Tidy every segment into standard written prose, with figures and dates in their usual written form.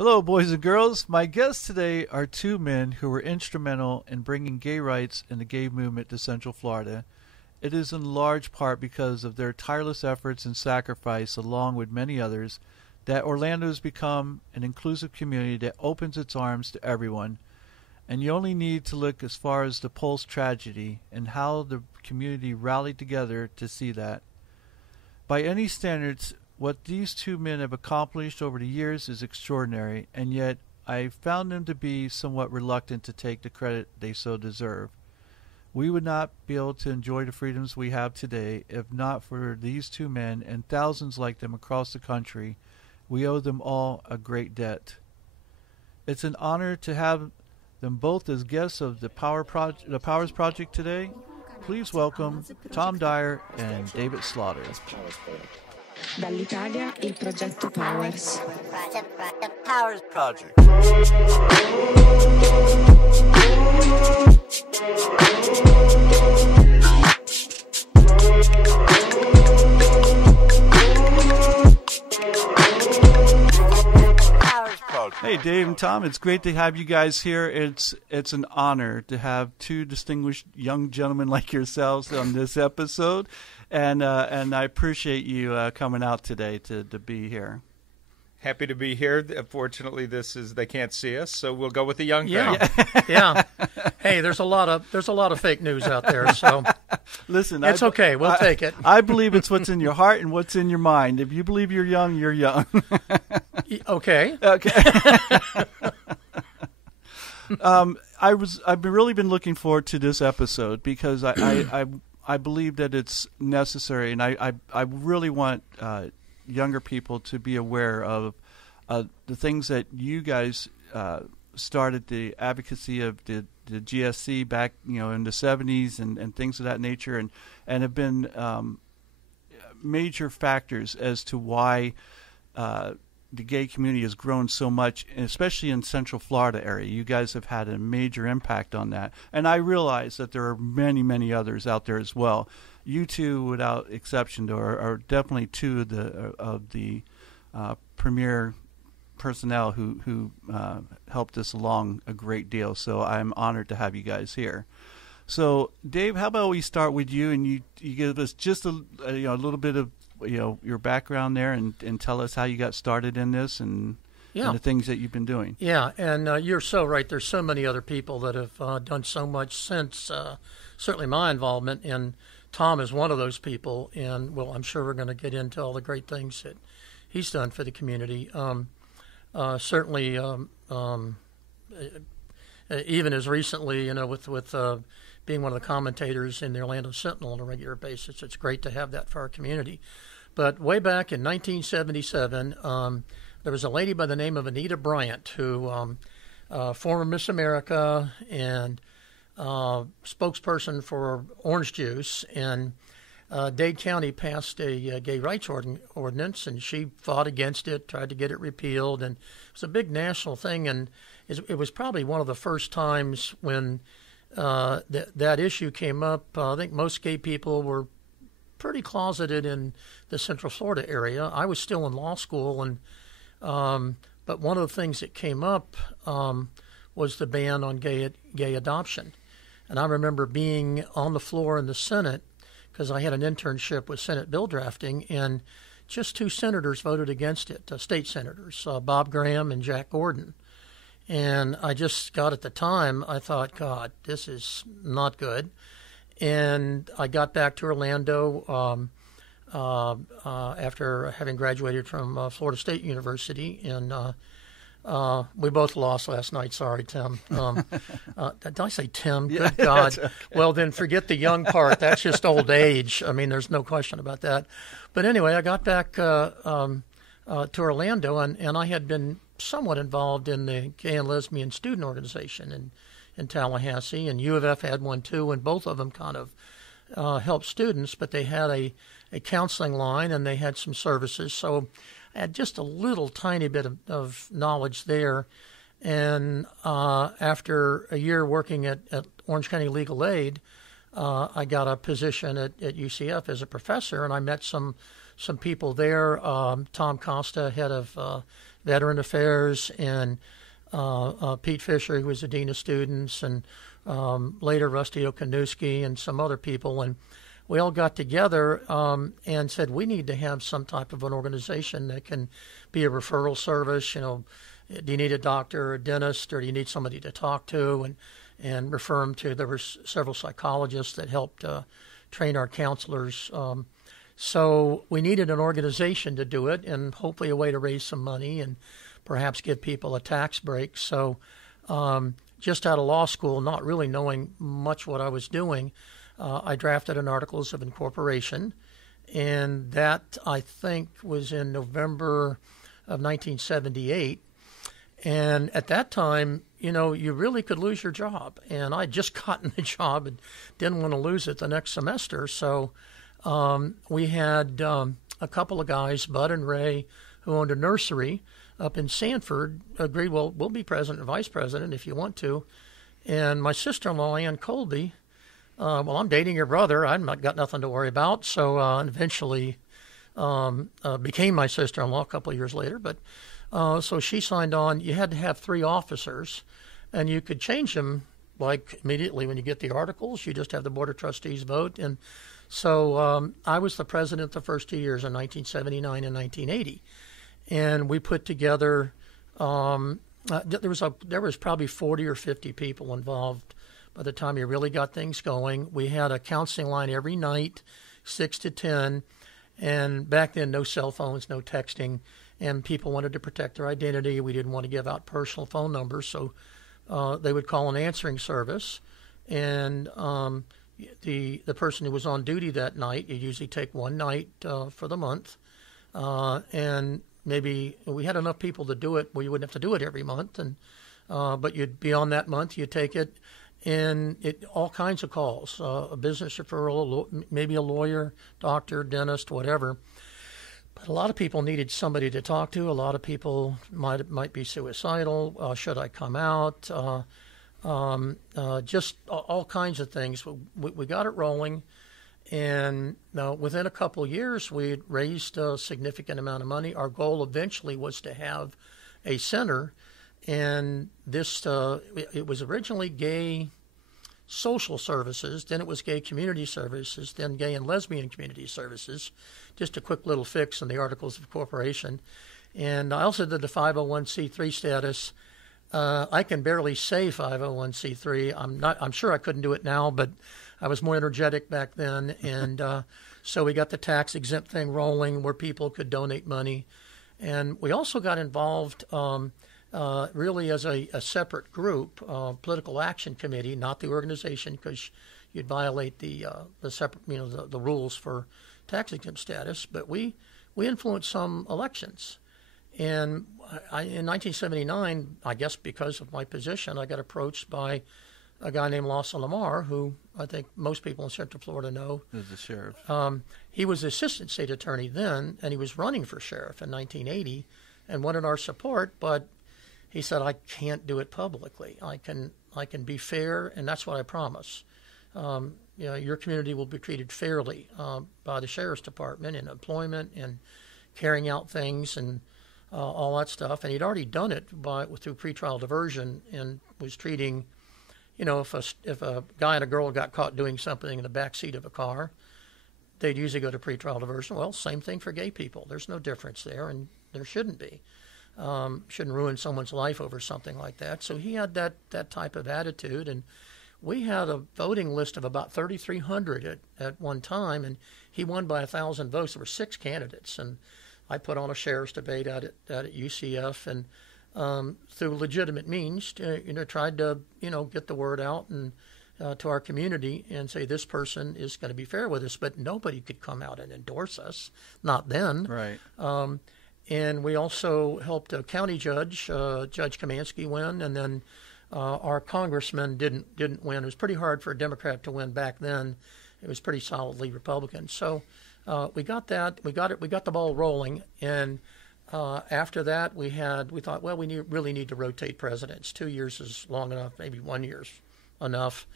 Hello, boys and girls. My guests today are two men who were instrumental in bringing gay rights and the gay movement to Central Florida. It is in large part because of their tireless efforts and sacrifice, along with many others, that Orlando has become an inclusive community that opens its arms to everyone. And you only need to look as far as the Pulse tragedy and how the community rallied together to see that. By any standards, what these two men have accomplished over the years is extraordinary, and yet I found them to be somewhat reluctant to take the credit they so deserve. We would not be able to enjoy the freedoms we have today if not for these two men and thousands like them across the country. We owe them all a great debt. It's an honor to have them both as guests of the Powers Project today. Please welcome Tom Dyer and David Slaughter. Dall'Italia il progetto Powers. The Powers Project. Hey, Dave and Tom, it's great to have you guys here. It's an honor to have two distinguished young gentlemen like yourselves on this episode, and I appreciate you coming out today to be here. Happy to be here. Fortunately, they can't see us, so we'll go with the young thing. Yeah. Hey, there's a lot of fake news out there, so listen, it's okay. We'll take it. I believe it's what's in your heart and what's in your mind. If you believe you're young, you're young. Okay. I've really been looking forward to this episode because I believe that it's necessary, and I really want younger people to be aware of the things that you guys started, the advocacy of the GSC back in the 70s and things of that nature, and have been major factors as to why the gay community has grown so much, especially in Central Florida area. You guys have had a major impact on that, and I realize that there are many, many others out there as well. You two, without exception, are definitely two of the premier personnel who helped us along a great deal. So I'm honored to have you guys here. So, Dave, how about we start with you, and you give us just a little bit of your background there, and tell us how you got started in this and the things that you've been doing. Yeah, and you're so right. There's so many other people that have done so much since certainly my involvement, and Tom is one of those people, and well, I'm sure we're going to get into all the great things that he's done for the community. Certainly, even as recently, with being one of the commentators in the Orlando Sentinel on a regular basis, it's great to have that for our community. But way back in 1977, there was a lady by the name of Anita Bryant, who former Miss America and spokesperson for orange juice, and Dade County passed a gay rights ordinance, and she fought against it, tried to get it repealed, and it was a big national thing, and it was probably one of the first times when that issue came up. I think most gay people were pretty closeted in the Central Florida area. I was still in law school, and but one of the things that came up was the ban on gay adoption. And I remember being on the floor in the Senate because I had an internship with Senate bill drafting, and just two senators voted against it, state senators, Bob Graham and Jack Gordon. And I just got, at the time, I thought, God, this is not good. And I got back to Orlando after having graduated from Florida State University, and we both lost last night. Sorry, Tim. Did I say Tim? Good God. Okay. Well, then forget the young part. That's just old age. I mean, there's no question about that. But anyway, I got back to Orlando, and I had been somewhat involved in the gay and lesbian student organization in Tallahassee, and U of F had one too, and both of them kind of helped students, but they had a counseling line, and they had some services. So I had just a little tiny bit of knowledge there. And after a year working at Orange County Legal Aid, I got a position at UCF as a professor, and I met some people there. Tom Costa, head of Veteran Affairs, and Pete Fisher, who was the Dean of Students, and later Rusty Okanuski and some other people. And we all got together and said, we need to have some type of an organization that can be a referral service. You know, do you need a doctor or a dentist, or do you need somebody to talk to? And refer them to, there were several psychologists that helped train our counselors. So we needed an organization to do it, and hopefully a way to raise some money and perhaps give people a tax break. So just out of law school, not really knowing much what I was doing, I drafted an Articles of Incorporation, and that, I think, was in November of 1978. And at that time, you know, you really could lose your job. And I'd just gotten the job and didn't want to lose it the next semester. So we had a couple of guys, Bud and Ray, who owned a nursery up in Sanford, agreed, well, we'll be president and vice president if you want to. And my sister-in-law, Ann Colby, well, I'm dating your brother. I've not got nothing to worry about. So eventually became my sister-in-law a couple of years later. But so she signed on. You had to have 3 officers, and you could change them like immediately when you get the articles. You just have the Board of Trustees vote. And so I was the president the first 2 years in 1979 and 1980. And we put together, there was probably 40 or 50 people involved by the time you really got things going. We had a counseling line every night, 6 to 10. And back then, no cell phones, no texting. And people wanted to protect their identity. We didn't want to give out personal phone numbers, so they would call an answering service. And the person who was on duty that night, you usually take one night for the month. And maybe we had enough people to do it where you wouldn't have to do it every month. And but you'd be on that month, you'd take it. And all kinds of calls, a business referral, maybe a lawyer, doctor, dentist, whatever. But a lot of people needed somebody to talk to. A lot of people might be suicidal. Should I come out? Just all kinds of things. We got it rolling, and within a couple of years, we had raised a significant amount of money. Our goal eventually was to have a center, and this it was originally gay social services, then it was gay community services, then gay and lesbian community services. Just a quick little fix in the Articles of Incorporation. And I also did the 501c3 status. I can barely say 501c3. I'm sure I couldn't do it now, but I was more energetic back then. And so we got the tax exempt thing rolling where people could donate money. And we also got involved really as a separate group, political action committee, not the organization, because you'd violate the separate, the rules for tax exempt status. But we influenced some elections, and in 1979, I guess because of my position, I got approached by a guy named Lawson Lamar, who I think most people in Central Florida know. As the sheriff. He was the assistant state attorney then, and he was running for sheriff in 1980, and wanted our support, but he said, I can't do it publicly. I can be fair, and that's what I promise. Your community will be treated fairly by the sheriff's department in employment and carrying out things and all that stuff. And he'd already done it through pretrial diversion, and was treating, if a guy and a girl got caught doing something in the back seat of a car, they'd usually go to pretrial diversion. Well, same thing for gay people. There's no difference there, and there shouldn't be. Shouldn't ruin someone's life over something like that. So he had that type of attitude, and we had a voting list of about 3,300 at one time, and he won by 1,000 votes. There were 6 candidates, and I put on a sheriff's debate out at UCF, and through legitimate means, tried to get the word out and to our community and say this person is going to be fair with us, but nobody could come out and endorse us, not then. Right. And we also helped a county judge, Judge Kamansky, win, and then our congressman didn't win. It was pretty hard for a Democrat to win back then. It was pretty solidly Republican. So we got that. We got the ball rolling, and after that we thought, well, we really need to rotate presidents. 2 years is long enough. Maybe 1 year's enough.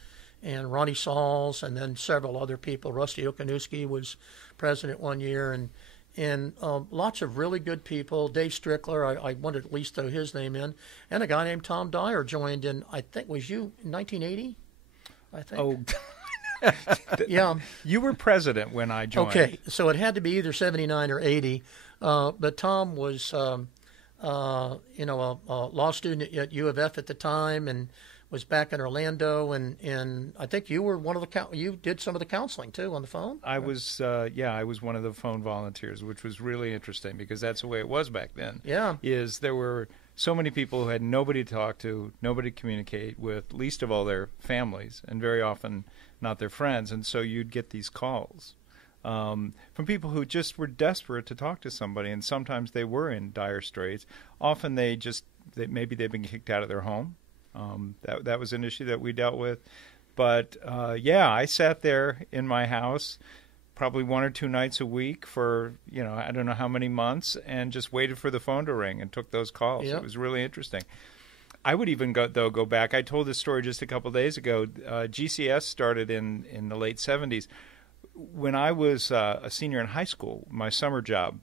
And Ronnie Sauls, and then several other people. Rusty Okanuski was president 1 year, lots of really good people. Dave Strickler, I wanted to at least throw his name in, and a guy named Tom Dyer joined in. I think was you in 1980. I think. Oh. Yeah. You were president when I joined. Okay, so it had to be either 79 or 80. But Tom was, a law student at U of F at the time, and was back in Orlando. And I think you were one of you did some of the counseling too on the phone. I was, I was one of the phone volunteers, which was really interesting because that's the way it was back then. Yeah. Is there were so many people who had nobody to talk to, nobody to communicate with, least of all their families, and very often not their friends. And so you'd get these calls from people who just were desperate to talk to somebody, and sometimes they were in dire straits. Often maybe they've been kicked out of their home. That was an issue that we dealt with. But, I sat there in my house probably 1 or 2 nights a week for, I don't know how many months, and just waited for the phone to ring and took those calls. Yep. It was really interesting. I would even go back. I told this story just a couple of days ago. GCS started in the late 70s. When I was a senior in high school, my summer job,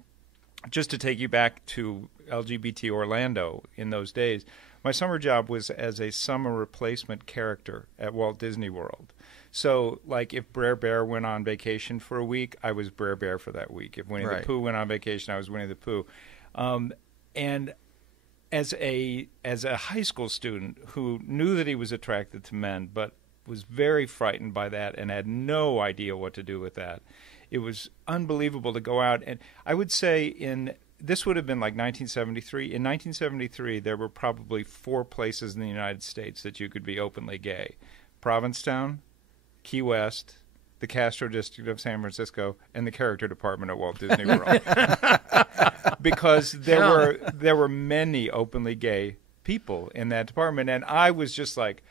just to take you back to LGBT Orlando in those days, my summer job was as a summer replacement character at Walt Disney World. So, like, if Brer Bear went on vacation for a week, I was Brer Bear for that week. If Winnie the Pooh went on vacation, I was Winnie the Pooh. And as a high school student who knew that he was attracted to men, but was very frightened by that and had no idea what to do with that, it was unbelievable to go out. And I would say this would have been like 1973. In 1973, there were probably 4 places in the United States that you could be openly gay: Provincetown, Key West, the Castro District of San Francisco, and the Character Department at Walt Disney World. Because there were many openly gay people in that department, and I was just like,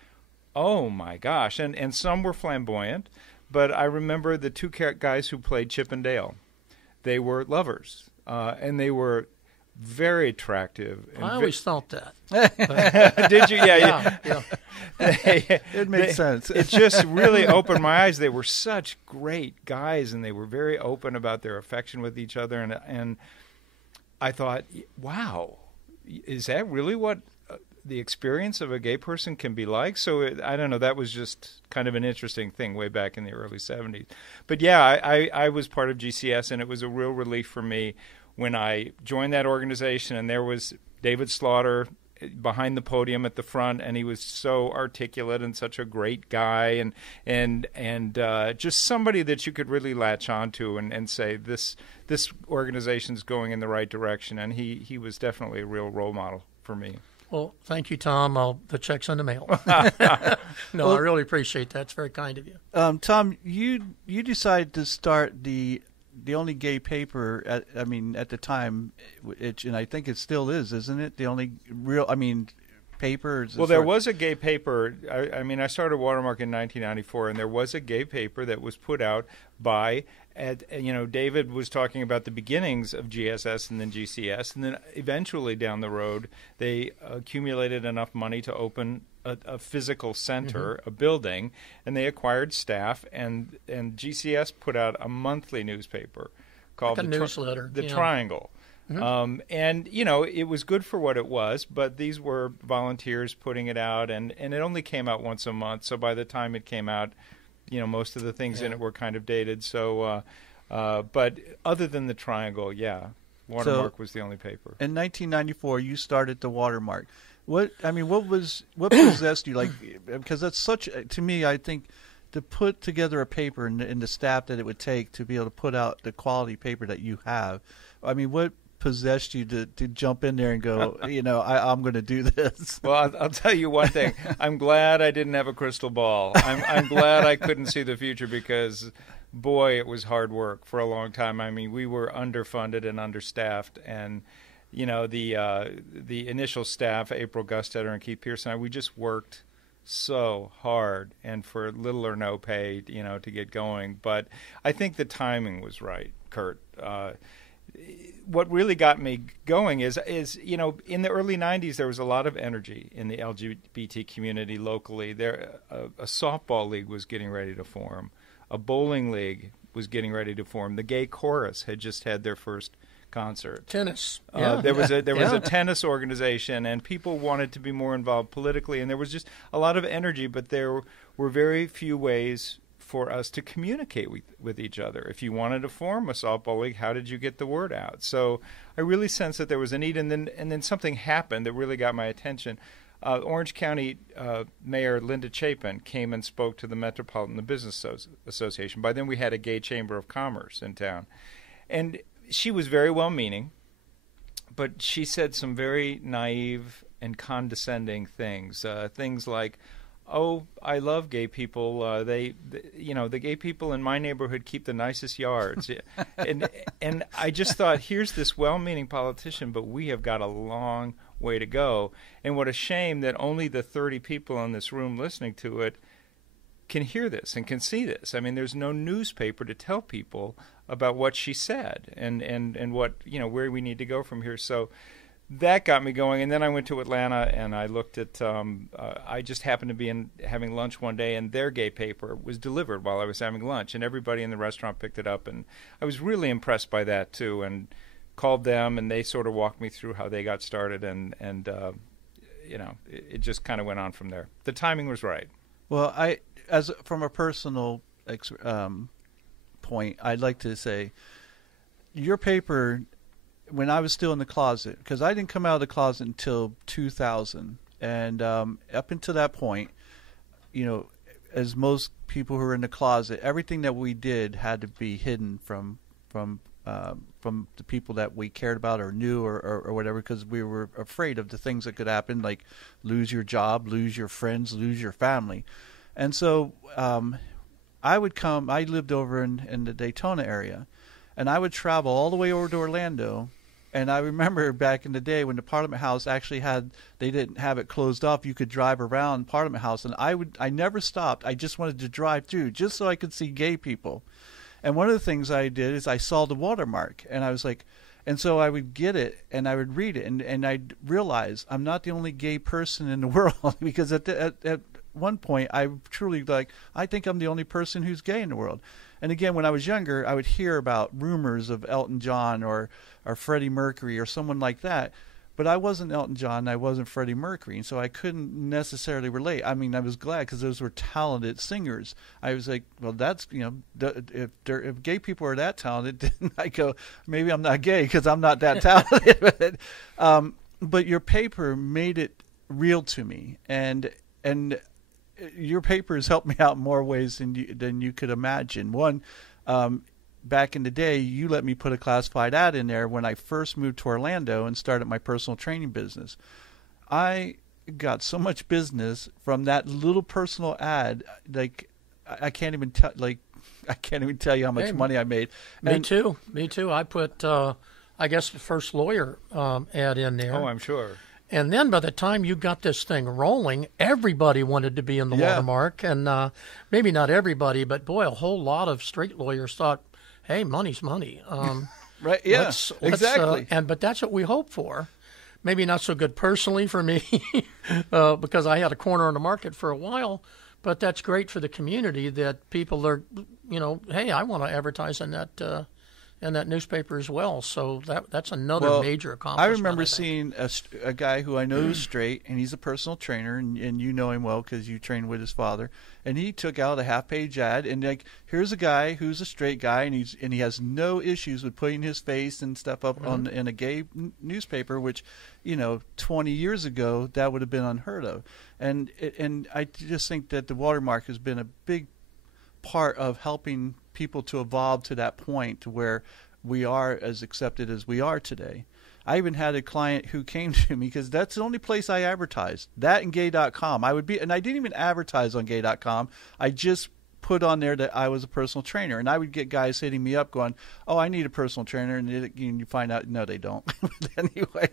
oh my gosh. And some were flamboyant, but I remember the 2 guys who played Chip and Dale. They were lovers. And they were very attractive. I always thought that. Did you? Yeah. It made sense. It just really opened my eyes. They were such great guys, and they were very open about their affection with each other. And I thought, wow, is that really what the experience of a gay person can be like? So I don't know. That was just kind of an interesting thing way back in the early 70s. But yeah, I was part of GCS, and it was a real relief for me when I joined that organization, and there was David Slaughter behind the podium at the front, and he was so articulate and such a great guy, and just somebody that you could really latch onto and say this organization's going in the right direction. And he was definitely a real role model for me. Well, thank you, Tom. The check's in the mail. No, I really appreciate that. It's very kind of you. Tom, you decided to start the only gay paper at the time, and I think it still is, isn't it? The only real, paper. Well, there was a gay paper. I started Watermark in 1994, and there was a gay paper that was put out by, David was talking about the beginnings of GSS and then GCS, and then eventually down the road, they accumulated enough money to open a physical center, a building, and they acquired staff, and GCS put out a monthly newspaper called like a newsletter. The Triangle. And, it was good for what it was, but these were volunteers putting it out, and it only came out once a month. So by the time it came out, most of the things in it were kind of dated. So, but other than the Triangle, Watermark was the only paper. In 1994, you started the Watermark. What possessed you? Because that's to me, I think, to put together a paper and the staff that it would take to be able to put out the quality paper that you have. What possessed you to jump in there and go, I'm going to do this? Well, I'll tell you one thing. I'm glad I didn't have a crystal ball. I'm glad I couldn't see the future because, boy, it was hard work for a long time. We were underfunded and understaffed, and the initial staff, April Gustetter and Keith Pearson, we just worked so hard and for little or no pay, to get going. But I think the timing was right, Kurt. What really got me going is in the early 90s there was a lot of energy in the LGBT community locally. A softball league was getting ready to form. A bowling league was getting ready to form. The Gay Chorus had just had their first concert. Tennis. There was a tennis organization, and people wanted to be more involved politically, and there was just a lot of energy, but there were very few ways for us to communicate with each other. If you wanted to form a softball league, how did you get the word out? So I really sensed that there was a need, and then something happened that really got my attention. Orange County Mayor Linda Chapin came and spoke to the Metropolitan Business Association. By then we had a gay chamber of commerce in town. And she was very well-meaning, but she said some very naive and condescending things. Things like, "Oh, I love gay people. The gay people in my neighborhood keep the nicest yards." and I just thought, here's this well-meaning politician, but we have got a long way to go. And what a shame that only the 30 people in this room listening to it can hear this and can see this. I mean, there's no newspaper to tell people about what she said and what, where we need to go from here. So that got me going. And then I went to Atlanta and I looked at, I just happened to be having lunch one day, and their gay paper was delivered while I was having lunch, and everybody in the restaurant picked it up. And I was really impressed by that too, and called them, and they sort of walked me through how they got started, and it just kind of went on from there. The timing was right. Well, from a personal point, I'd like to say your paper, when I was still in the closet, because I didn't come out of the closet until 2000, and up until that point, as most people who are in the closet, everything that we did had to be hidden from the people that we cared about or knew or whatever, because we were afraid of the things that could happen, like lose your job, lose your friends, lose your family. And so I lived over in the Daytona area, and I would travel all the way over to Orlando. And I remember back in the day when the Parliament House actually they didn't have it closed off. You could drive around Parliament House, and I never stopped. I just wanted to drive through just so I could see gay people. And one of the things I did is I saw the watermark, and I was like, and so I would get it and I would read it, and I'd realize I'm not the only gay person in the world, because at one point I truly I think I'm the only person who's gay in the world. And again, when I was younger, I would hear about rumors of Elton John or Freddie Mercury or someone like that. But I wasn't Elton John, I wasn't Freddie Mercury, and so I couldn't necessarily relate. I mean, I was glad because those were talented singers. I was like, well, that's, if gay people are that talented, then I go, maybe I'm not gay because I'm not that talented. But your paper made it real to me, and your paper has helped me out in more ways than you could imagine. One, back in the day, you let me put a classified ad in there when I first moved to Orlando and started my personal training business. I got so much business from that little personal ad, I can't even tell you how much money I made. Me too. I put, I guess, the first lawyer ad in there. Oh, I'm sure. And then by the time you got this thing rolling, everybody wanted to be in the watermark. And maybe not everybody, but boy, a whole lot of straight lawyers thought, hey, money's money. Right, yeah, exactly. But that's what we hope for. Maybe not so good personally for me because I had a corner on the market for a while, but that's great for the community that people are, hey, I want to advertise in that newspaper as well. So that's another major accomplishment. I remember seeing a guy who I know is straight, and he's a personal trainer, and you know him well because you trained with his father. And he took out a half-page ad, and here's a guy who's a straight guy, and he has no issues with putting his face and stuff up in a gay newspaper, which 20 years ago that would have been unheard of. And I just think that the watermark has been a big part of helping people to evolve to that point to where we are as accepted as we are today. I even had a client who came to me because that's the only place I advertised. That and gay.com. And I didn't even advertise on gay.com. I just put on there that I was a personal trainer, and I would get guys hitting me up going, "Oh, I need a personal trainer," and you find out no, they don't. Anyway,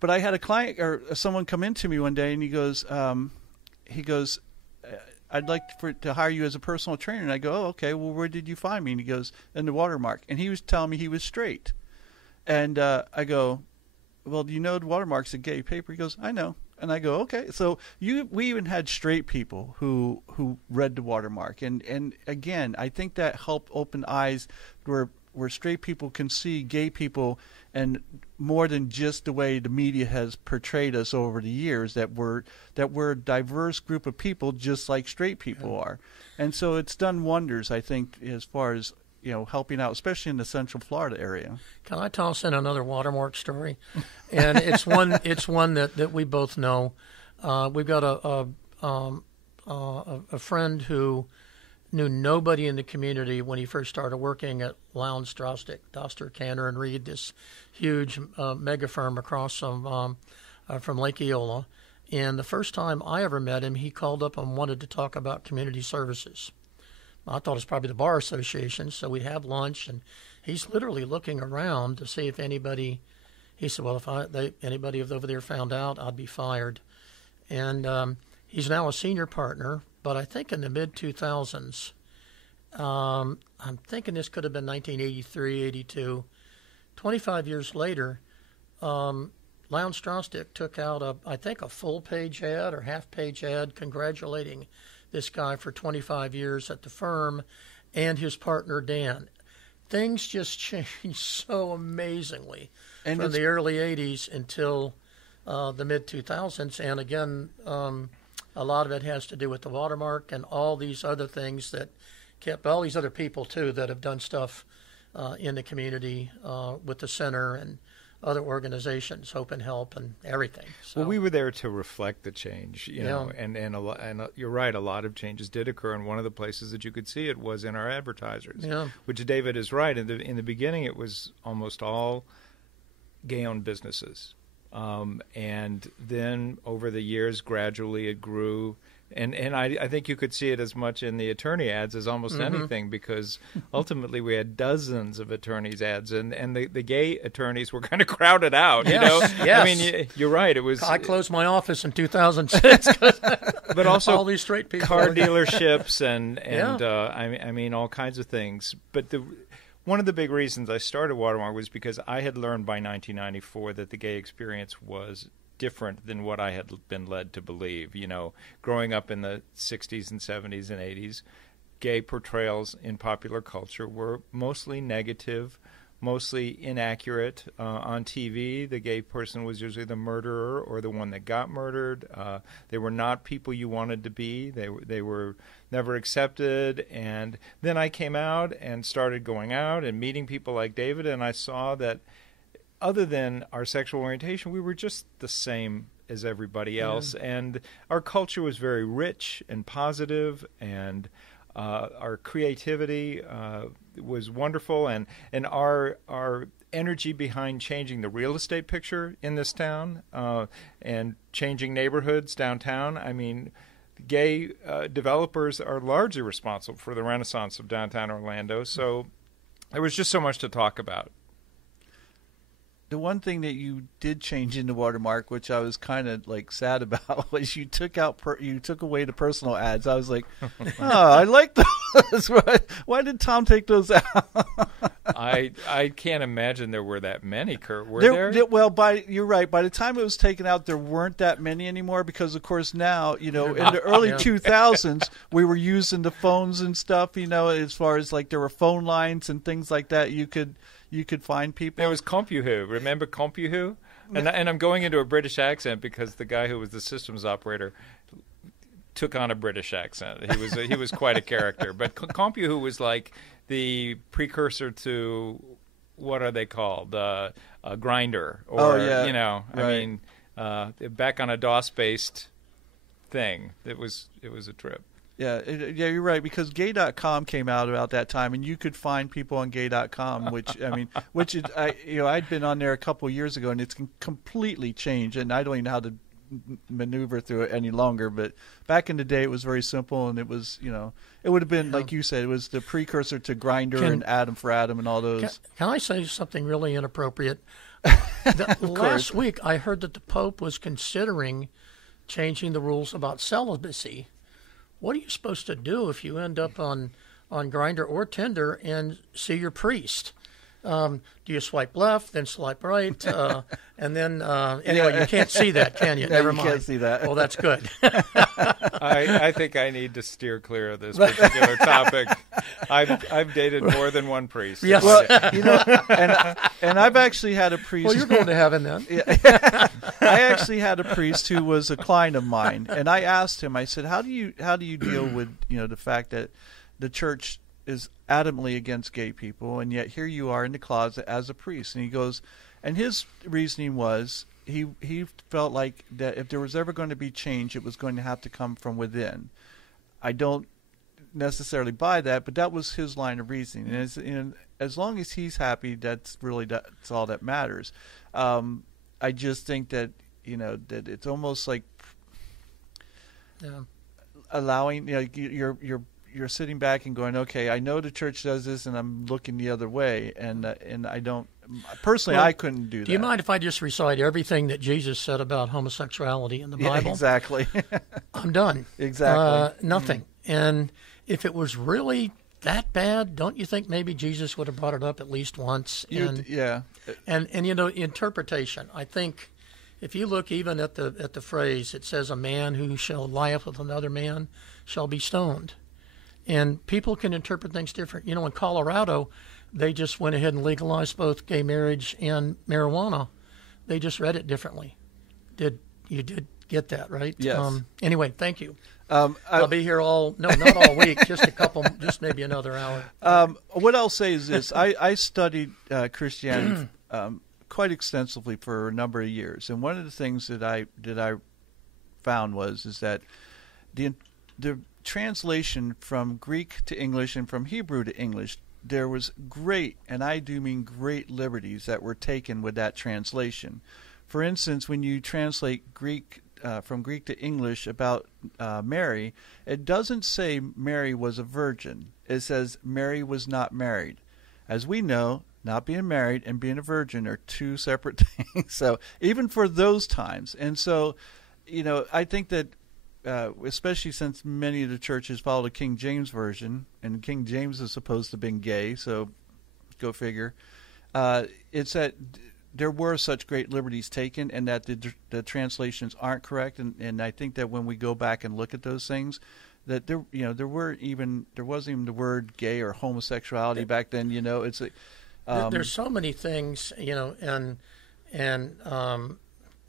but I had a client or someone come in to me one day, and he goes, "I'd like to hire you as a personal trainer." And I go, "Oh, okay. Well, where did you find me?" And he goes, "In the watermark." And he was telling me he was straight. And I go, "Well, do you know the watermark's a gay paper?" He goes, "I know." And I go, okay. So we even had straight people who read the Watermark, and again, I think that helped open eyes where straight people can see gay people, and more than just the way the media has portrayed us over the years, that we're a diverse group of people just like straight people are. And so it's done wonders, I think, as far as helping out, especially in the Central Florida area. Can I toss in another Watermark story? And it's one that we both know. We've got a friend who knew nobody in the community when he first started working at Lowndes, Doster, Cantor, and Reed, this huge mega firm across from Lake Eola. And the first time I ever met him, he called up and wanted to talk about community services. I thought it was probably the bar association, so we have lunch, and he's literally looking around to see if anybody. He said, "Well, if anybody over there found out, I'd be fired." And he's now a senior partner, but I think in the mid 2000s, I'm thinking this could have been 1983, 82. 25 years later, Lowndes Strostic took out a full-page ad or half-page ad congratulating this guy for 25 years at the firm and his partner Dan. Things just changed so amazingly from the early 80s until the mid-2000s. And again, a lot of it has to do with the Watermark and all these other things that kept all these other people, too, that have done stuff in the community with the center and other organizations, Hope and Help and everything. So, well, we were there to reflect the change, know, and you're right, a lot of changes did occur, and one of the places that you could see it was in our advertisers, which David is right. In the beginning, it was almost all gay-owned businesses, and then over the years, gradually it grew. And I think you could see it as much in the attorney ads as almost anything, because ultimately we had dozens of attorneys ads, and the gay attorneys were kind of crowded out. Yes. I mean, you're right. It was. I closed my office in 2006, but also all these straight people, car dealerships, and I mean all kinds of things. But one of the big reasons I started Watermark was because I had learned by 1994 that the gay experience was different than what I had been led to believe. Growing up in the 60s and 70s and 80s, gay portrayals in popular culture were mostly negative, mostly inaccurate. On TV, the gay person was usually the murderer or the one that got murdered. They were not people you wanted to be. They were never accepted. And then I came out and started going out and meeting people like David, and I saw that other than our sexual orientation, we were just the same as everybody else. And our culture was very rich and positive, and our creativity was wonderful, and our energy behind changing the real estate picture in this town and changing neighborhoods downtown. I mean, gay developers are largely responsible for the renaissance of downtown Orlando, so there was just so much to talk about. The one thing that you did change in the Watermark, which I was kind of sad about, was you took away the personal ads. I was like, oh, I like those. Why did Tom take those out? I can't imagine there were that many, Kurt. Were there? Well, you're right. By the time it was taken out, there weren't that many anymore, because, of course, now, in the early 2000s, we were using the phones and stuff, as far as there were phone lines and things like that. You could find people. There was CompuWho. Remember CompuWho? And I'm going into a British accent because the guy who was the systems operator took on a British accent. He was quite a character. But CompuWho was like the precursor to, what are they called? A Grinder. Or, right. I mean, back on a DOS-based thing. It was a trip. Yeah, you're right, because gay.com came out about that time, and you could find people on gay.com, I'd been on there a couple of years ago, and it's completely changed, and I don't even know how to maneuver through it any longer. But back in the day, it was very simple, and it was, it would have been, like you said, it was the precursor to Grindr and Adam for Adam and all those. Can I say something really inappropriate? Last week, I heard that the Pope was considering changing the rules about celibacy. What are you supposed to do if you end up on Grindr or Tinder and see your priest? Do you swipe left, then swipe right, and then anyway, you can't see that, can you? Yeah, Never you mind. can't see that. Well, that's good. I think I need to steer clear of this particular topic. I've dated more than one priest. Yes. Well, and I've actually had a priest. Well, you're going to heaven then. I actually had a priest who was a client of mine, and I asked him. I said, "How do you deal with the fact that the church is adamantly against gay people, and yet here you are in the closet as a priest?" And he goes, and his reasoning was he felt like that if there was ever going to be change, it was going to have to come from within. I don't necessarily buy that, but that was his line of reasoning. And as long as he's happy, that's all that matters. I just think that that it's almost like allowing you're sitting back and going, okay, I know the church does this, and I'm looking the other way, and I don't personally. Well, I couldn't do that. Do you mind if I just recite everything that Jesus said about homosexuality in the Bible? Yeah, exactly. I'm done. Exactly. Nothing. And if it was really that bad, don't you think maybe Jesus would have brought it up at least once? Yeah. And interpretation. I think if you look even at the phrase, it says, "A man who shall lieth with another man shall be stoned." And people can interpret things different. In Colorado, they just went ahead and legalized both gay marriage and marijuana. They just read it differently. You did get that, right? Yes. Anyway, thank you. I'll be here not all week, just a couple, just maybe another hour. What I'll say is this. I studied Christianity quite extensively for a number of years. And one of the things that I found is that the translation from Greek to English and from Hebrew to English, there was great, and I do mean great, liberties that were taken with that translation. For instance, when you translate Greek from Greek to English about Mary, it doesn't say Mary was a virgin. It says Mary was not married. As we know, not being married and being a virgin are two separate things. So even for those times, and so I think that especially since many of the churches follow the King James version, and King James is supposed to have been gay, so go figure. It's that there were such great liberties taken, and that the translations aren't correct, and I think that when we go back and look at those things, that there wasn't even the word gay or homosexuality back then. It's there's so many things, and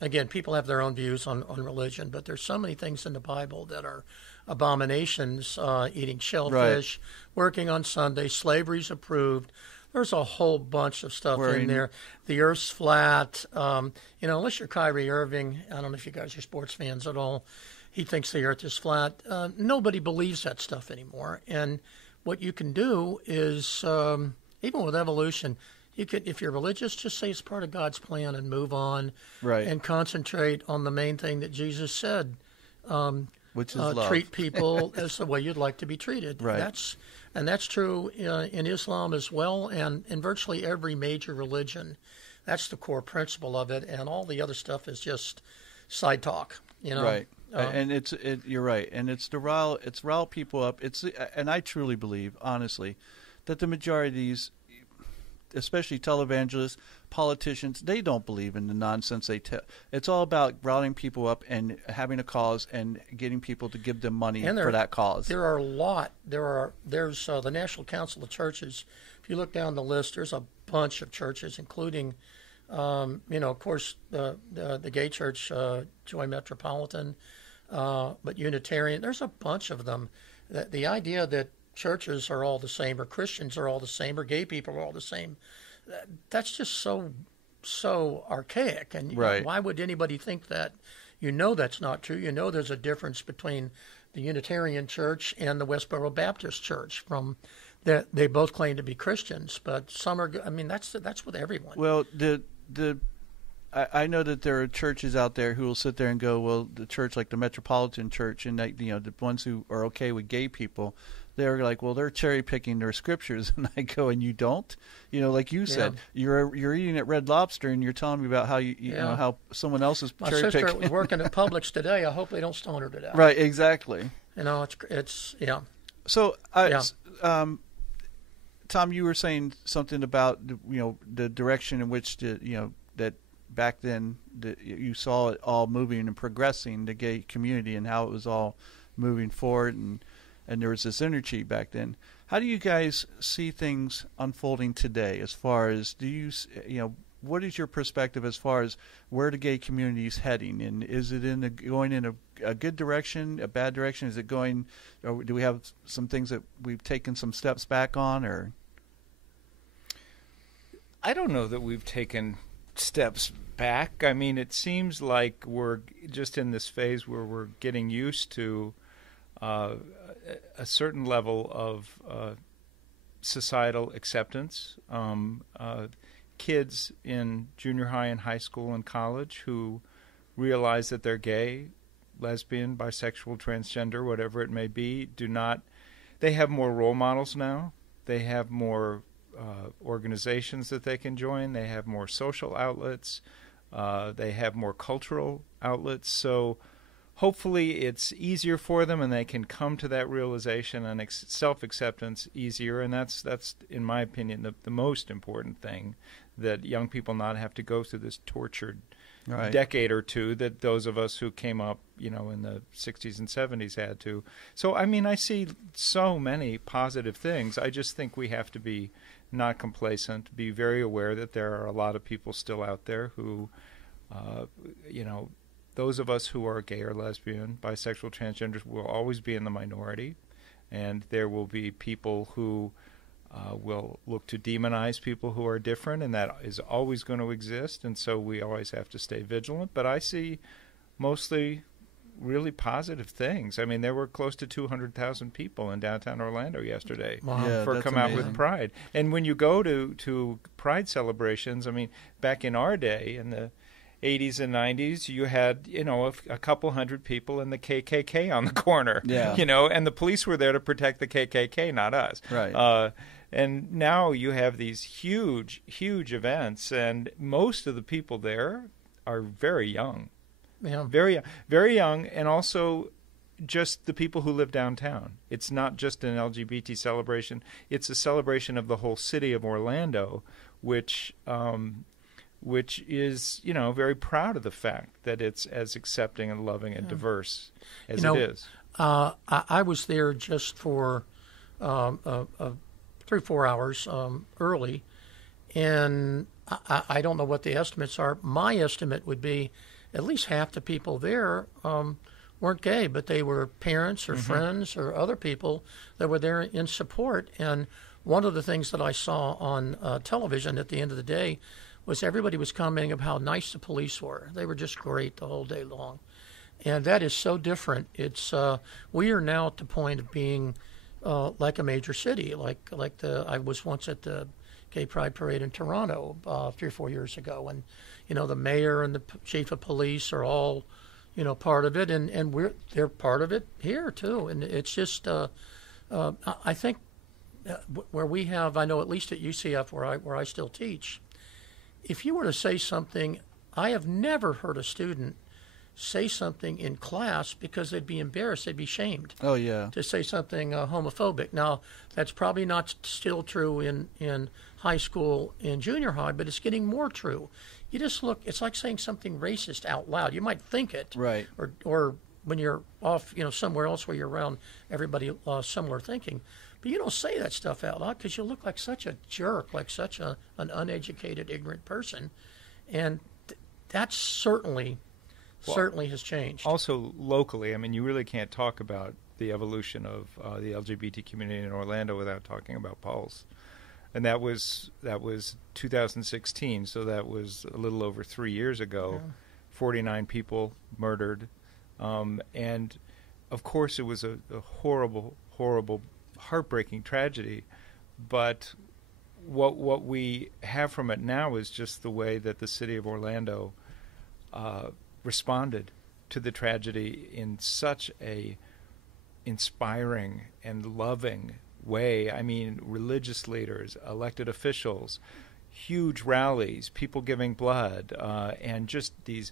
again, people have their own views on religion, but there's so many things in the Bible that are abominations, eating shellfish, working on Sunday, slavery's approved. There's a whole bunch of stuff in there. The earth's flat. Unless you're Kyrie Irving, I don't know if you guys are sports fans at all, he thinks the earth is flat. Nobody believes that stuff anymore. And what you can do is, even with evolution, you could, if you're religious, just say it's part of God's plan and move on, and concentrate on the main thing that Jesus said, which is love. Treat people as the way you'd like to be treated. Right. That's true in Islam as well, and in virtually every major religion. That's the core principle of it, and all the other stuff is just side talk. Right. And you're right, and it's rile people up. And I truly believe, honestly, that the majority of these, especially televangelists, politicians, they don't believe in the nonsense they tell. It's all about rallying people up and having a cause and getting people to give them money for that cause. There are a lot. There's the National Council of Churches. If you look down the list, there's a bunch of churches, including, of course, the gay church, Joy Metropolitan, but Unitarian. There's a bunch of them. The idea that churches are all the same, or Christians are all the same, or gay people are all the same, that's just so archaic. And why would anybody think that? That's not true. There's a difference between the Unitarian Church and the Westboro Baptist Church. They both claim to be Christians, but some are. I mean, that's with everyone. Well, I know that there are churches out there who will sit there and go, well, the church like the Metropolitan Church, and the ones who are okay with gay people, they're like, well, they're cherry picking their scriptures, and I go, and you don't, like you said, you're eating at Red Lobster, and you're telling me about how you know how someone else is cherry picking. My sister was working at Publix today. I hope they don't stone her to death. Right, exactly. It's. So, Tom, you were saying something about the direction in which that back then you saw it all moving and progressing, the gay community, and how it was all moving forward, and there was this energy back then. How do you guys see things unfolding today? As far as what is your perspective as far as where the gay community is heading, and is it going in a good direction, a bad direction? Is it going, or do we have some things that we've taken some steps back on, or? I don't know that we've taken steps back. I mean, it seems like we're just in this phase where we're getting used to a certain level of societal acceptance. Kids in junior high and high school and college who realize that they're gay, lesbian, bisexual, transgender, whatever it may be, they have more role models now. They have more organizations that they can join. They have more social outlets. They have more cultural outlets. So hopefully it's easier for them, and they can come to that realization and self-acceptance easier. And that's in my opinion, the most important thing, that young people not have to go through this tortured decade or two that those of us who came up, in the 60s and 70s had to. So, I mean, I see so many positive things. I just think we have to be not complacent, be very aware that there are a lot of people still out there who, those of us who are gay or lesbian, bisexual, transgenders will always be in the minority, and there will be people who will look to demonize people who are different, and that is always going to exist, and so we always have to stay vigilant. But I see mostly really positive things. I mean, there were close to 200,000 people in downtown Orlando yesterday for Come Out with Pride. And when you go to Pride celebrations, I mean, back in our day, in the 80s and 90s, you had, a couple hundred people in the KKK on the corner, and the police were there to protect the KKK, not us. Right. And now you have these huge, huge events, and most of the people there are very young. Yeah. Very, very young, and also just the people who live downtown. It's not just an LGBT celebration. It's a celebration of the whole city of Orlando, which is, very proud of the fact that it's as accepting and loving and diverse as it is. I was there just for 3 or 4 hours early, and I don't know what the estimates are. My estimate would be at least half the people there weren't gay, but they were parents or friends or other people that were there in support. And one of the things that I saw on television at the end of the day was everybody was commenting of how nice the police were. They were just great the whole day long. And that is so different. It's we are now at the point of being like a major city, I was once at the Gay Pride Parade in Toronto 3 or 4 years ago, and the mayor and the chief of police are all part of it, and they're part of it here too. And it's just I think where we have, I know at least at UCF where I still teach, if you were to say something, I have never heard a student say something in class because they'd be embarrassed, they'd be shamed. Oh, yeah. To say something homophobic. Now, that's probably not still true in high school and junior high, but it's getting more true. You just look, it's like saying something racist out loud. You might think it. Right. Or when you're off, somewhere else where you're around everybody similar thinking. But you don't say that stuff out loud because you look like such a jerk, like such an uneducated, ignorant person. And that certainly has changed. Also, locally, I mean, you really can't talk about the evolution of the LGBT community in Orlando without talking about Pulse. And that was 2016, so that was a little over 3 years ago. Yeah. 49 people murdered. And, of course, it was a horrible, horrible, heartbreaking tragedy. But what we have from it now is just the way that the city of Orlando responded to the tragedy in such a inspiring and loving way. I mean, religious leaders, elected officials, huge rallies, people giving blood, and just these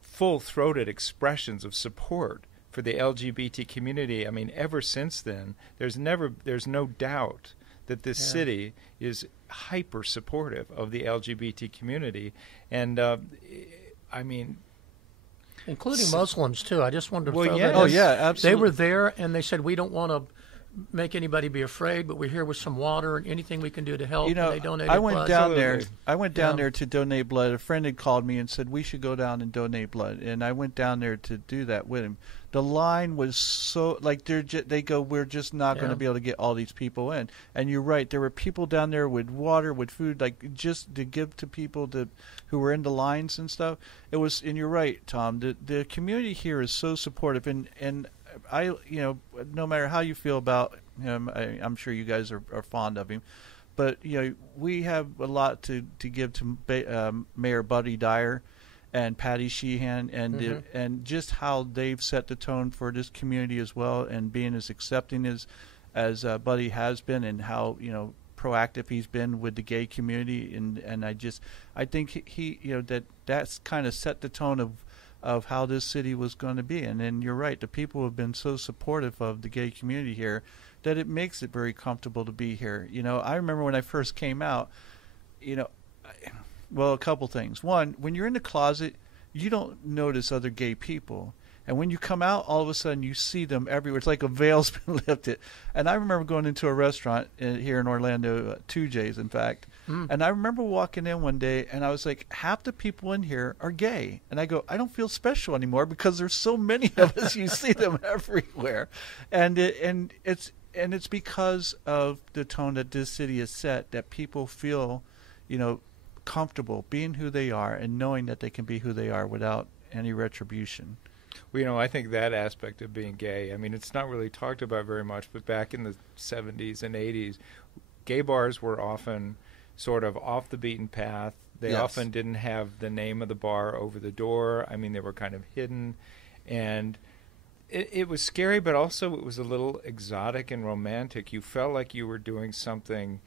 full-throated expressions of support for the LGBT community. I mean, ever since then, there's no doubt that this city is hyper supportive of the LGBT community, and I mean, including Muslims too. I just wanted to. Well, throw yes. that Oh in. yeah, absolutely. They were there, and they said, we don't want to make anybody be afraid, but we're here with some water and anything we can do to help. You know, and they donated I went blood. down there. Absolutely. I went down there to donate blood. A friend had called me and said we should go down and donate blood, and I went down there to do that with him. The line was so like they go, we're just not going to be able to get all these people in. And you're right, there were people down there with water, with food, like just to give to people who were in the lines and stuff. It was, and you're right, Tom. The community here is so supportive, and I, you know, no matter how you feel about him, I'm sure you guys are fond of him, but you know, we have a lot to give to Mayor Buddy Dyer and Patty Sheehan, and and just how they've set the tone for this community as well, and being as accepting as Buddy has been, and how, you know, proactive he's been with the gay community, and I think he you know, that's kind of set the tone of how this city was going to be. And then you're right, the people have been so supportive of the gay community here that it makes it very comfortable to be here. You know, I remember when I first came out, you know, well, a couple things. One, when you're in the closet, you don't notice other gay people. And when you come out, all of a sudden you see them everywhere. It's like a veil's been lifted. And I remember going into a restaurant here in Orlando, 2J's in fact, and I remember walking in one day and I was like, half the people in here are gay. And I go, I don't feel special anymore because there's so many of us. You see them everywhere. And it's because of the tone that this city has set, that people feel, you know, comfortable being who they are and knowing that they can be who they are without any retribution. Well, you know, I think that aspect of being gay, I mean, it's not really talked about very much, but back in the 70s and 80s, gay bars were often sort of off the beaten path. They often didn't have the name of the bar over the door. I mean, they were kind of hidden. And it was scary, but also it was a little exotic and romantic. You felt like you were doing something...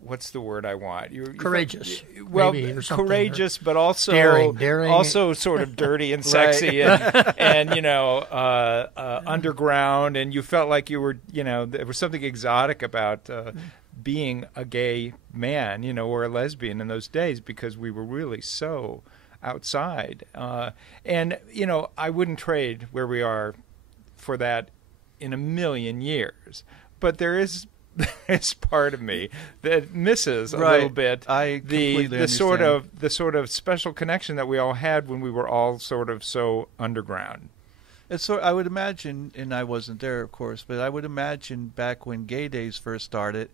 what's the word I want? Courageous. Well, maybe, or something, courageous, but also daring. also sort of dirty and sexy, and you know, underground. And you felt like you were, you know, there was something exotic about being a gay man, you know, or a lesbian in those days, because we were really so outside. And you know, I wouldn't trade where we are for that in a million years. But there's part of me that misses a little bit the sort of special connection that we all had when we were all sort of so underground. It's I would imagine, and I wasn't there, of course, but I would imagine back when Gay Days first started,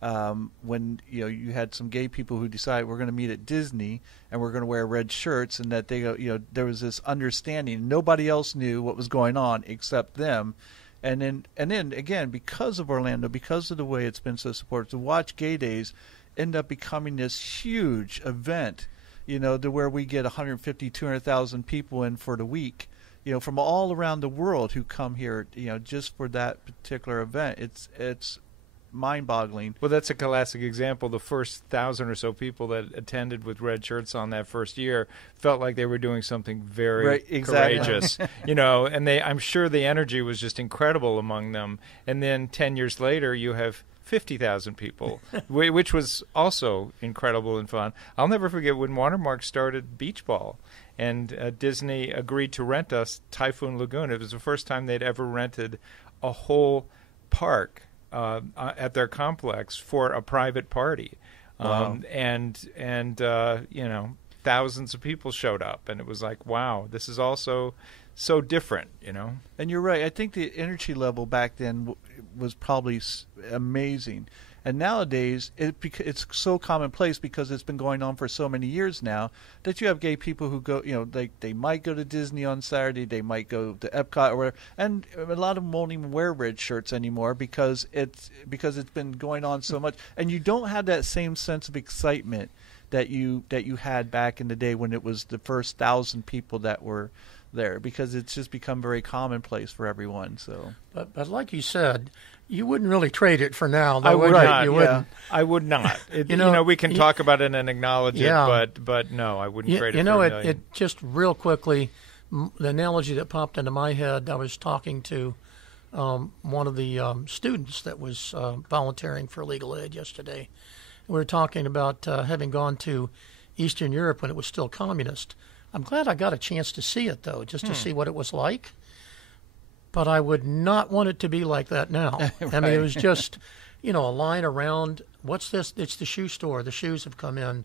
when, you know, you had some gay people who decided we're going to meet at Disney and we're going to wear red shirts, and that they go, you know, there was this understanding. Nobody else knew what was going on except them. And then again, because of Orlando, because of the way it's been so supportive, to watch Gay Days end up becoming this huge event, you know, to where we get 150, 200,000 people in for the week, you know, from all around the world who come here, you know, just for that particular event. It's mind-boggling. Well, that's a classic example. The first 1,000 or so people that attended with red shirts on that first year felt like they were doing something very courageous, you know, and I'm sure the energy was just incredible among them. And then 10 years later, you have 50,000 people, which was also incredible and fun. I'll never forget when Watermark started Beach Ball, and Disney agreed to rent us Typhoon Lagoon. It was the first time they'd ever rented a whole park at their complex for a private party. Wow. And you know, thousands of people showed up, and it was like, wow, this is also so different, you know. And you're right. I think the energy level back then was probably amazing. And nowadays, it's so commonplace because it's been going on for so many years now that you have gay people who go, you know, they might go to Disney on Saturday, they might go to Epcot or whatever, and a lot of them won't even wear red shirts anymore because it's been going on so much, and you don't have that same sense of excitement that you had back in the day when it was the first 1,000 people that were there, because it's just become very commonplace for everyone. So, but like you said, you wouldn't really trade it for now. I would not. You wouldn't. I would not. You know, we can talk about it and acknowledge it, but no, I wouldn't trade it. You know, for a million. it just real quickly, the analogy that popped into my head. I was talking to one of the students that was volunteering for legal aid yesterday. We were talking about having gone to Eastern Europe when it was still communist. I'm glad I got a chance to see it, though, just to see what it was like. But I would not want it to be like that now. Right. I mean, it was just, a line around, what's this? It's the shoe store. The shoes have come in.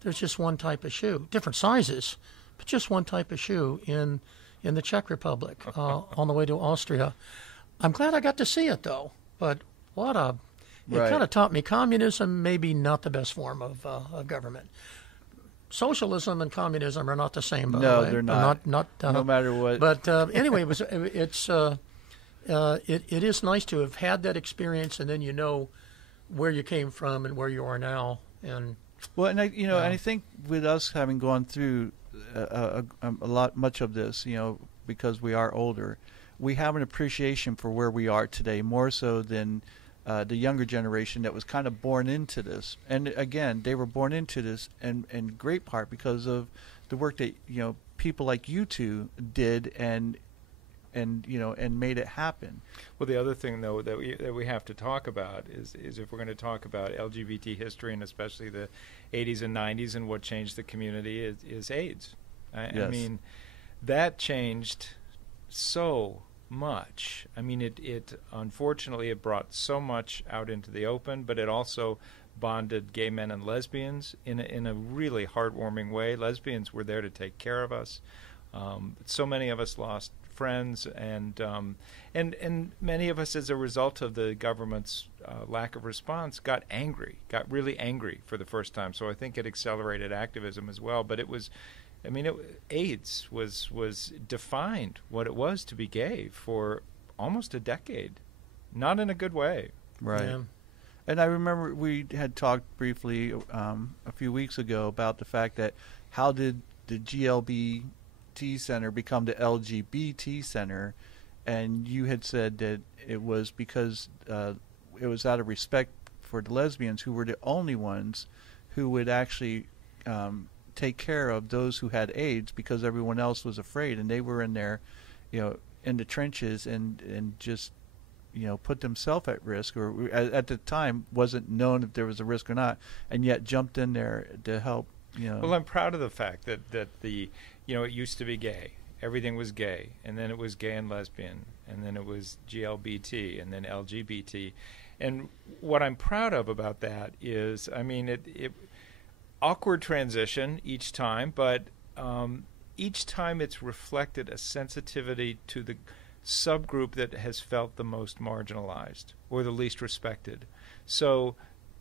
There's just one type of shoe, different sizes, but just one type of shoe in the Czech Republic on the way to Austria. I'm glad I got to see it, though. But it kind of taught me communism maybe not the best form of government. Socialism and communism are not the same, by the way. No, they're not. No matter what. But anyway, it is nice to have had that experience, and then you know where you came from and where you are now. And and I think with us having gone through much of this, because we are older, we have an appreciation for where we are today more so than the younger generation that was kind of born into this. And again, they were born into this in great part because of the work that people like you two did and made it happen. Well, the other thing though that we have to talk about is if we're going to talk about LGBT history and especially the 80s and 90s and what changed the community is AIDS. I mean, that changed so much. I mean, it unfortunately it brought so much out into the open, but it also bonded gay men and lesbians in a really heartwarming way. Lesbians were there to take care of us. So many of us lost friends, and many of us, as a result of the government's lack of response, got really angry for the first time. So I think it accelerated activism as well. But it was. I mean, AIDS was defined what it was to be gay for almost a decade, not in a good way. Right. Yeah. And I remember we had talked briefly a few weeks ago about the fact that how did the GLBT Center become the LGBT Center, and you had said that it was because it was out of respect for the lesbians, who were the only ones who would actually take care of those who had AIDS, because everyone else was afraid, and they were in there, in the trenches and just, put themselves at risk, or at the time wasn't known if there was a risk or not, and yet jumped in there to help. Well, I'm proud of the fact that the it used to be gay. Everything was gay, and then it was gay and lesbian, and then it was GLBT, and then LGBT. And what I'm proud of about that is, I mean, it awkward transition each time, but each time it's reflected a sensitivity to the subgroup that has felt the most marginalized or the least respected. So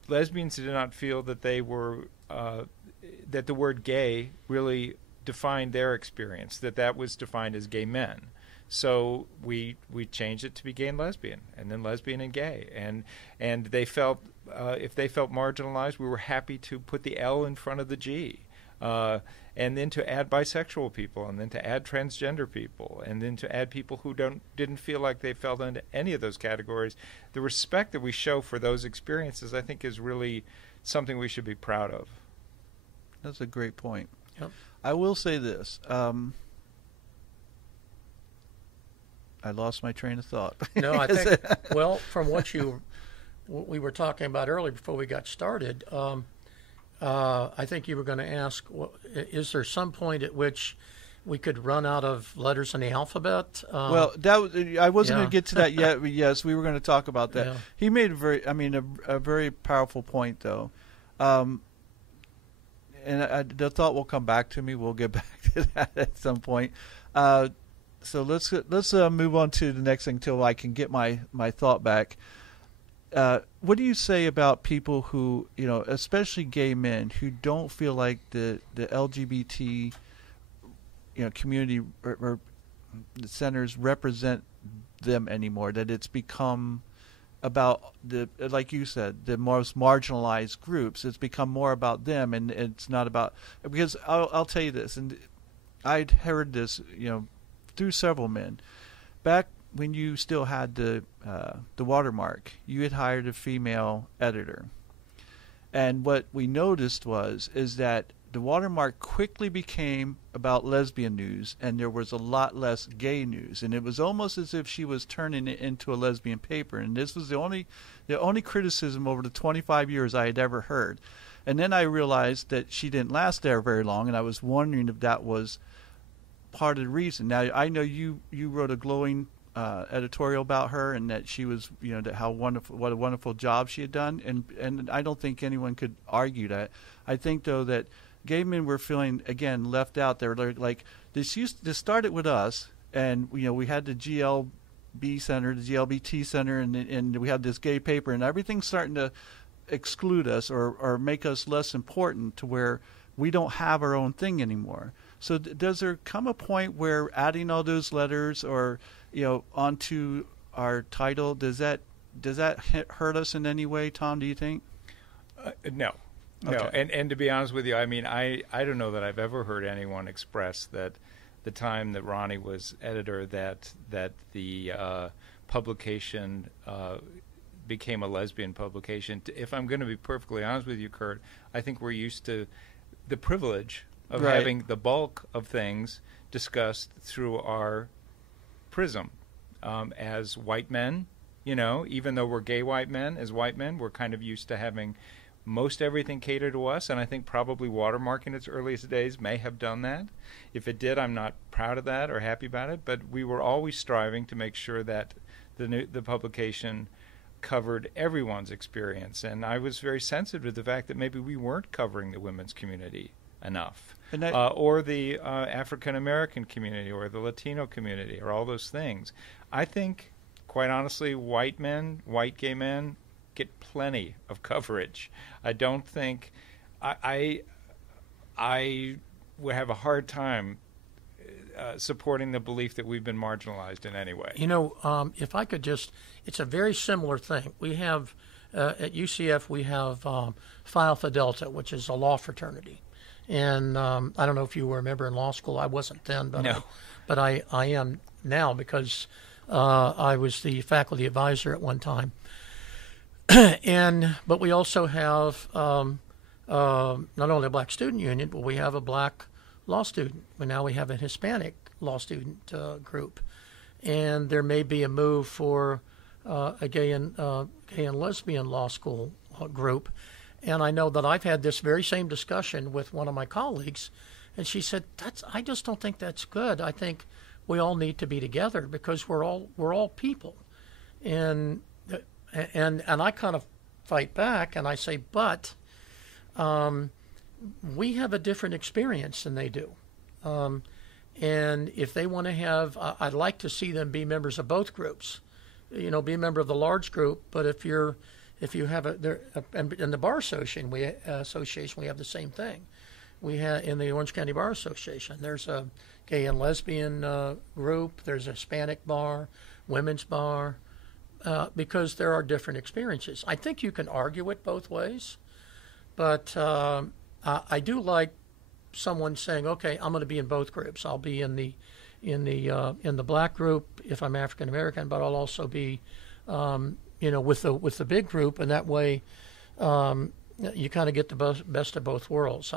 lesbians did not feel that they were that the word gay really defined their experience, that was defined as gay men. So we changed it to be gay and lesbian, and then lesbian and gay, and they felt if they felt marginalized, we were happy to put the L in front of the G, and then to add bisexual people, and then to add transgender people, and then to add people who didn't feel like they fell into any of those categories. The respect that we show for those experiences, I think, is really something we should be proud of. That's a great point. Yep. I will say this. I lost my train of thought. No, I think, well, from what we were talking about earlier before we got started, I think you were going to ask, is there some point at which we could run out of letters in the alphabet? Well, I wasn't going to get to that yet, but yes, we were going to talk about that. Yeah. He made a very powerful point, though. And the thought will come back to me. We'll get back to that at some point. So let's move on to the next thing till I can get my thought back. What do you say about people who, especially gay men, who don't feel like the LGBT, community or the centers represent them anymore? That it's become about like you said, the most marginalized groups. It's become more about them, and it's not about, because I'll tell you this, and I'd heard this, through several men. Back when you still had the Watermark, you had hired a female editor, and what we noticed is that the watermark quickly became about lesbian news, and there was a lot less gay news, and it was almost as if she was turning it into a lesbian paper. And this was the only criticism over the 25 years I had ever heard. And then I realized that she didn't last there very long, and I was wondering if that was part of the reason. Now, I know you wrote a glowing editorial about her, and that she was, that what a wonderful job she had done, and I don't think anyone could argue that. I think though that gay men were feeling again left out. They're like this started with us, and we had the GLB Center, the GLBT Center, and we had this gay paper, and everything's starting to exclude us or make us less important to where we don't have our own thing anymore. So does there come a point where adding all those letters or onto our title, does that hurt us in any way, Tom, do you think? No. Okay. And to be honest with you, I mean, I don't know that I've ever heard anyone express that the time that Ronnie was editor that the publication became a lesbian publication. If I'm going to be perfectly honest with you, Kurt, I think we're used to the privilege of right. having the bulk of things discussed through our prism. As white men, even though we're gay white men, as white men, we're kind of used to having most everything cater to us, and I think probably Watermark in its earliest days may have done that. If it did, I'm not proud of that or happy about it, but we were always striving to make sure that the publication covered everyone's experience, and I was very sensitive to the fact that maybe we weren't covering the women's community enough, or the African American community, or the Latino community, or all those things. I think, quite honestly, white gay men, get plenty of coverage. I don't think I would have a hard time supporting the belief that we've been marginalized in any way. If I could it's a very similar thing. We have, at UCF, we have Phi Alpha Delta, which is a law fraternity. And I don't know if you were a member in law school. I wasn't then, but no. I am now because I was the faculty advisor at one time. But we also have not only a black student union, but we have a black law student. Now we have a Hispanic law student group, and there may be a move for a gay and lesbian law school group. And I know that I've had this very same discussion with one of my colleagues, and she said, I just don't think that's good. I think we all need to be together because we're all people. And I kind of fight back and I say, but we have a different experience than they do. And if they want to have, I'd like to see them be members of both groups, be a member of the large group. But if you have in the Bar Association, we have the same thing. We have in the Orange County Bar Association, there's a gay and lesbian group. There's a Hispanic bar, women's bar. Because there are different experiences. I think you can argue it both ways, but I do like someone saying, "Okay, I'm going to be in both groups. I'll be in the black group if I'm African American, but I'll also be, with the big group, and that way, you kind of get the best of both worlds."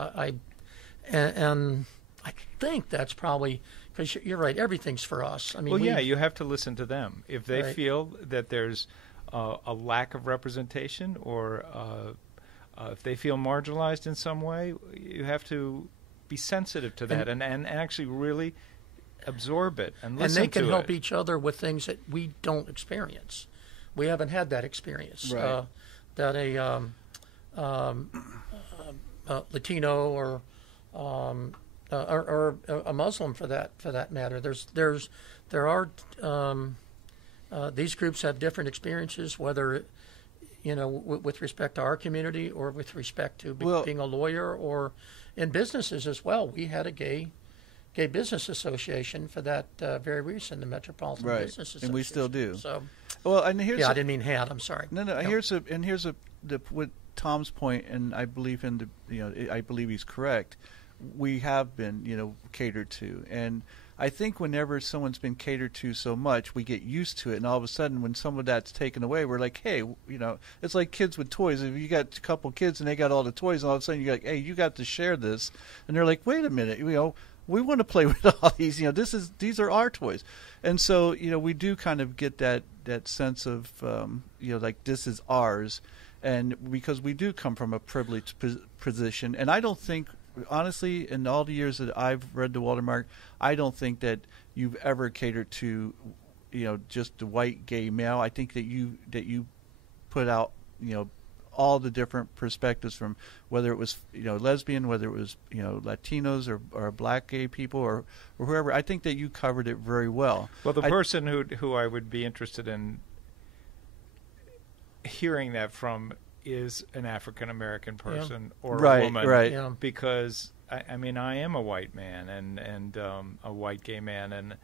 And I think that's probably. Because you're right, everything's for us. I mean, you have to listen to them. If they feel that there's a lack of representation, or if they feel marginalized in some way, you have to be sensitive to that and actually really absorb it and listen to it. And they can help each other with things that we don't experience. We haven't had that experience. Right. That a Latino or a Muslim for that matter. There are these groups have different experiences, whether with respect to our community or with respect to being a lawyer or in businesses as well. We had a gay business association for that very reason, the Metropolitan Business Association, and we still do. So, and here's I didn't mean had. I'm sorry. No. Here's with Tom's point, and I believe I believe he's correct. we have been, catered to. And I think whenever someone's been catered to so much, we get used to it. And all of a sudden, when some of that's taken away, we're like, hey, it's like kids with toys. If you got a couple kids and they got all the toys, and all of a sudden you're like, hey, you got to share this. And they're like, wait a minute, we want to play with all these. These are our toys. And so, we do kind of get that sense of, like this is ours. And because we do come from a privileged position. And I don't think, honestly, in all the years that I've read the Walter Mark, I don't think that you've ever catered to, just the white gay male. I think that you put out, all the different perspectives, from whether it was, lesbian, whether it was, Latinos or black gay people or whoever. I think that you covered it very well. Well, the person who I would be interested in hearing that from is an African American person or a woman, right? Yeah. Because I am a white man and a white gay man, and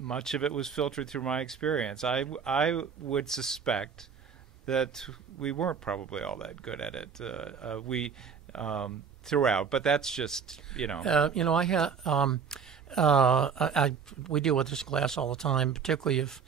much of it was filtered through my experience. I would suspect that we weren't probably all that good at it. We throughout, but that's just we deal with this class all the time, particularly if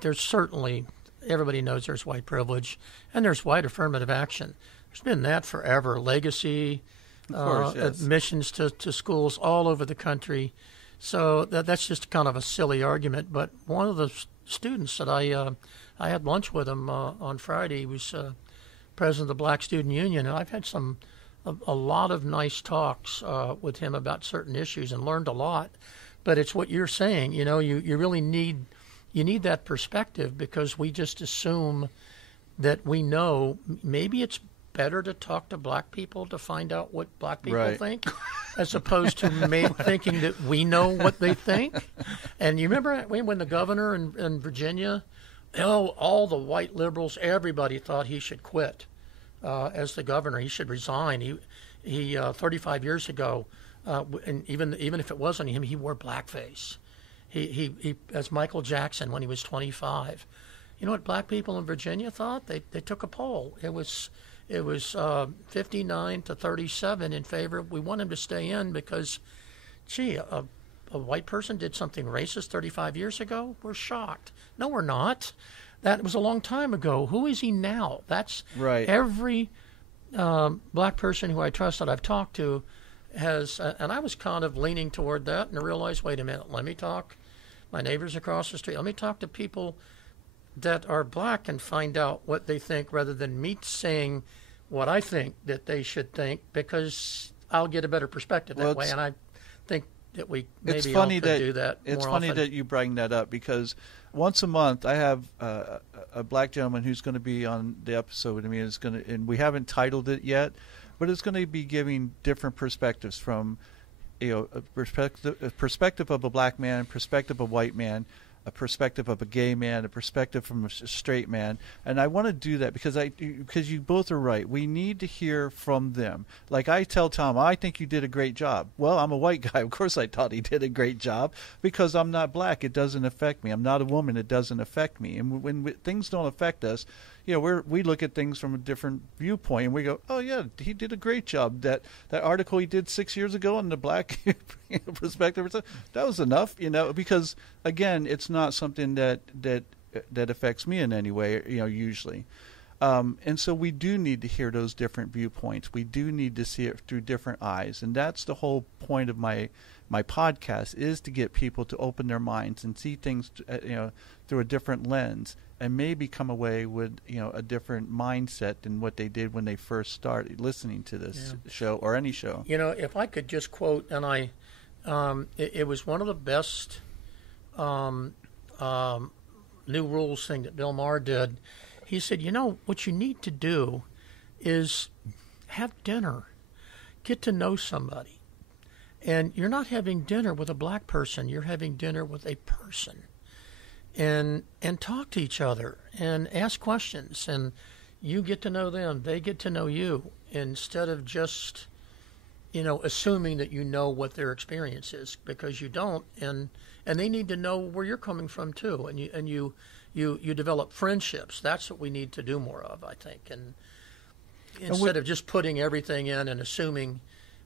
there's certainly, everybody knows there's white privilege and there's white affirmative action. There's been that forever. Legacy, of course, yes. admissions to schools all over the country. So that's just kind of a silly argument. But one of the students that I had lunch with him on Friday. He was president of the Black Student Union, and I've had a lot of nice talks with him about certain issues and learned a lot. But it's what you're saying. You really need that perspective, because we just assume that we know. Maybe it's better to talk to black people to find out what black people think, as opposed to thinking that we know what they think. And you remember when the governor in Virginia, all the white liberals, everybody thought he should quit as the governor. He should resign. He 35 years ago, and even if it wasn't him, he wore blackface. He as Michael Jackson when he was 25. You know what black people in Virginia thought? They took a poll. It was 59 to 37 in favor. We want him to stay in because, a white person did something racist 35 years ago. We're shocked. No, we're not. That was a long time ago. Who is he now? That's right. Every black person who I trust that I've talked to has, and I was kind of leaning toward that, and I realized, wait a minute, let me talk. My neighbors across the street. Let me talk to people that are black and find out what they think, rather than me saying what I think that they should think, because I'll get a better perspective that way. And I think that we maybe all could do that more often. It's funny that you bring that up, because once a month I have a black gentleman who's going to be on the episode with me, and we haven't titled it yet, but it's going to be giving different perspectives from a perspective of a black man, a perspective of a white man, a perspective of a gay man, a perspective from a straight man. And I want to do that because you both are right. We need to hear from them. Like I tell Tom, I think you did a great job. Well, I'm a white guy. Of course I thought he did a great job, because I'm not black. It doesn't affect me. I'm not a woman. It doesn't affect me. And when things don't affect us, we look at things from a different viewpoint, and we go, oh yeah, he did a great job. That article he did 6 years ago on the black perspective, that was enough, because again, it's not something that affects me in any way, usually. And so we do need to hear those different viewpoints. We do need to see it through different eyes, and that's the whole point of my podcast, is to get people to open their minds and see things, through a different lens, and maybe come away with a different mindset than what they did when they first started listening to this show or any show. If I could just quote, and it was one of the best new rules thing that Bill Maher did. He said, what you need to do is have dinner, get to know somebody. And you're not having dinner with a black person, you're having dinner with a person. And talk to each other and ask questions, and you get to know them, they get to know you, instead of just assuming that you know what their experience is, because you don't, and they need to know where you're coming from too, and you develop friendships. That's what we need to do more of, I think. And instead of just putting everything in and assuming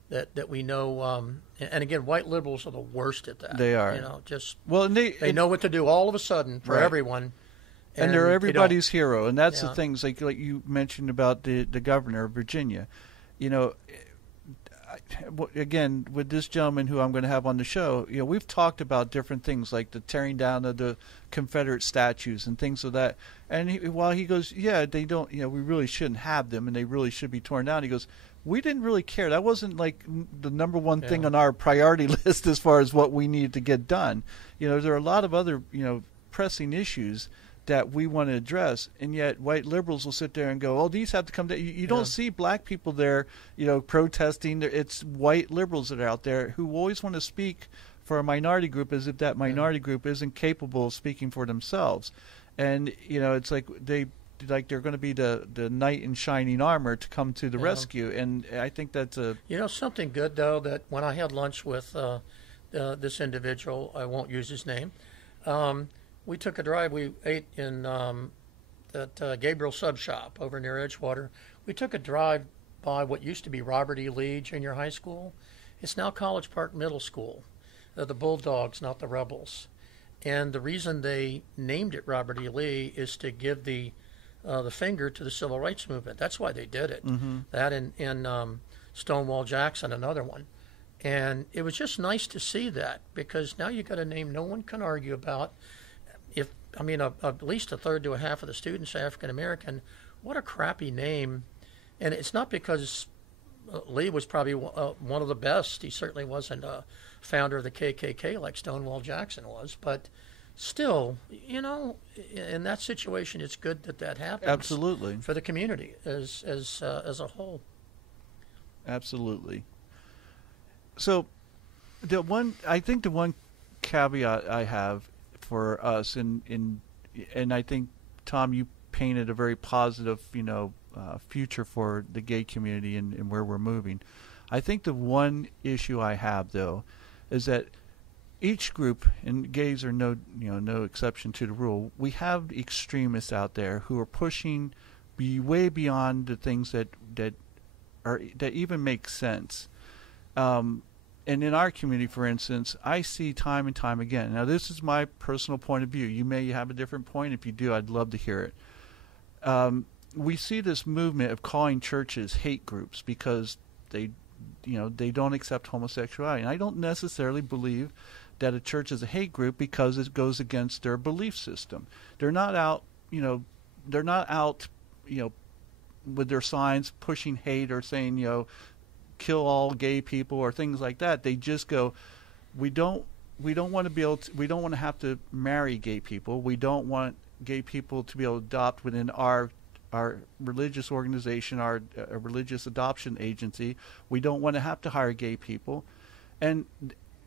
that we know. And again, white liberals are the worst at that. They are. They know what to do all of a sudden for right. everyone. And they're everybody's hero. And that's the things like you mentioned about the governor of Virginia. Again, with this gentleman who I'm going to have on the show, we've talked about different things like the tearing down of the Confederate statues and things of that. And while he goes, yeah, they don't, we really shouldn't have them and they really should be torn down. He goes, we didn't really care. That wasn't like the number one thing on our priority list as far as what we needed to get done. There are a lot of other, pressing issues that we want to address, and yet white liberals will sit there and go, "Oh, these have to come down." You don't see black people there, protesting. It's white liberals that are out there who always want to speak for a minority group as if that minority group isn't capable of speaking for themselves. And it's like they're going to be the knight in shining armor to come to the rescue. And I think that's something good though, that when I had lunch with this individual, I won't use his name. We took a drive. We ate in that Gabriel Sub Shop over near Edgewater. We took a drive by what used to be Robert E. Lee Junior High School. It's now College Park Middle School. The Bulldogs, not the Rebels. And the reason they named it Robert E. Lee is to give the finger to the civil rights movement. That's why they did it. Mm-hmm. That and Stonewall Jackson, another one. And it was just nice to see that, because now you got a name no one can argue about. At least a third to a half of the students are African American. What a crappy name. And it's not because Lee was probably one of the best. He certainly wasn't a founder of the KKK like Stonewall Jackson was. But still, in that situation, it's good that happens. Absolutely. For the community as a whole. Absolutely. So the one caveat I have for us, and I think, Tom, you painted a very positive, future for the gay community and where we're moving. I think the one issue I have, though, is that each group, and gays are no exception to the rule, we have extremists out there who are pushing way beyond the things that even make sense. And in our community, for instance, I see time and time again. Now, this is my personal point of view. You may have a different point. If you do, I'd love to hear it. We see this movement of calling churches hate groups because they don't accept homosexuality. And I don't necessarily believe that a church is a hate group because it goes against their belief system. They're not out, with their signs pushing hate or saying, kill all gay people or things like that. They just go, we don't want to have to marry gay people. We don't want gay people to be able to adopt within our religious organization, our religious adoption agency. We don't want to have to hire gay people. And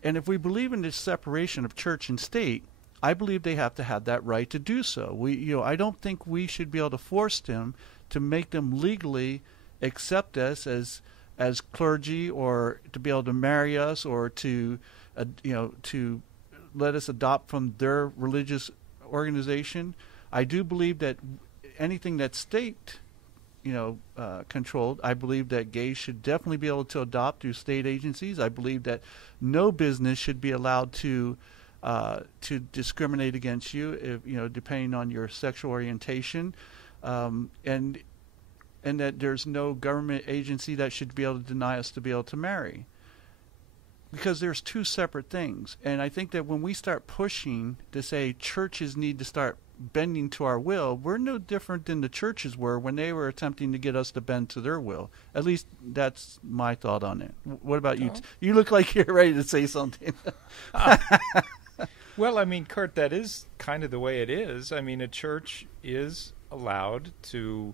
if we believe in this separation of church and state, I believe they have to have that right to do so. I don't think we should be able to force them to make them legally accept us as clergy, or to be able to marry us, or to let us adopt from their religious organization. I do believe that anything that's state controlled, I believe that gays should definitely be able to adopt through state agencies. I believe that no business should be allowed to discriminate against you, if, depending on your sexual orientation, and that there's no government agency that should be able to deny us to be able to marry. Because there's two separate things. And I think that when we start pushing to say churches need to start bending to our will, we're no different than the churches were when they were attempting to get us to bend to their will. At least that's my thought on it. What about you? You look like you're ready to say something. Well, Kurt, that is kind of the way it is. A church is allowed to,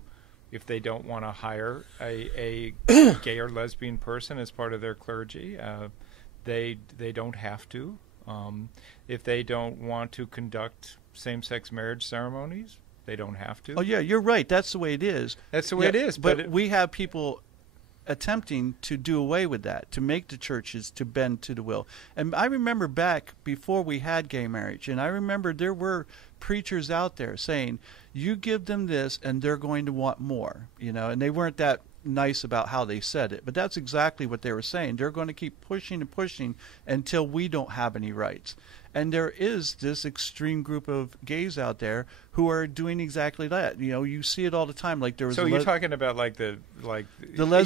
if they don't want to hire a gay or lesbian person as part of their clergy, they don't have to. If they don't want to conduct same-sex marriage ceremonies, they don't have to. Oh, yeah, you're right. That's the way it is. That's the way it is. But we have people attempting to do away with that, to make the churches to bend to the will. And I remember back before we had gay marriage, and I remember there were preachers out there saying, you give them this and they're going to want more, and they weren't that nice about how they said it, but that's exactly what they were saying. They're going to keep pushing and pushing until we don't have any rights. And there is this extreme group of gays out there who are doing exactly that. You know, you see it all the time. Like there was. So you're talking about the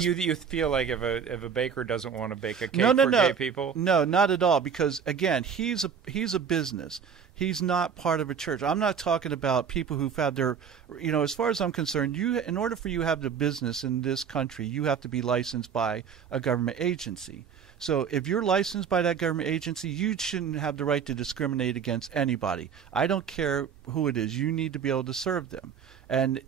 you feel like if a baker doesn't want to bake a cake for gay people? No, not at all. Because again, he's a business. He's not part of a church. I'm not talking about people who've had their, you know, as far as I'm concerned, in order for you to have the business in this country, you have to be licensed by a government agency. So if you're licensed by that government agency, you shouldn't have the right to discriminate against anybody. I don't care who it is. You need to be able to serve them. And,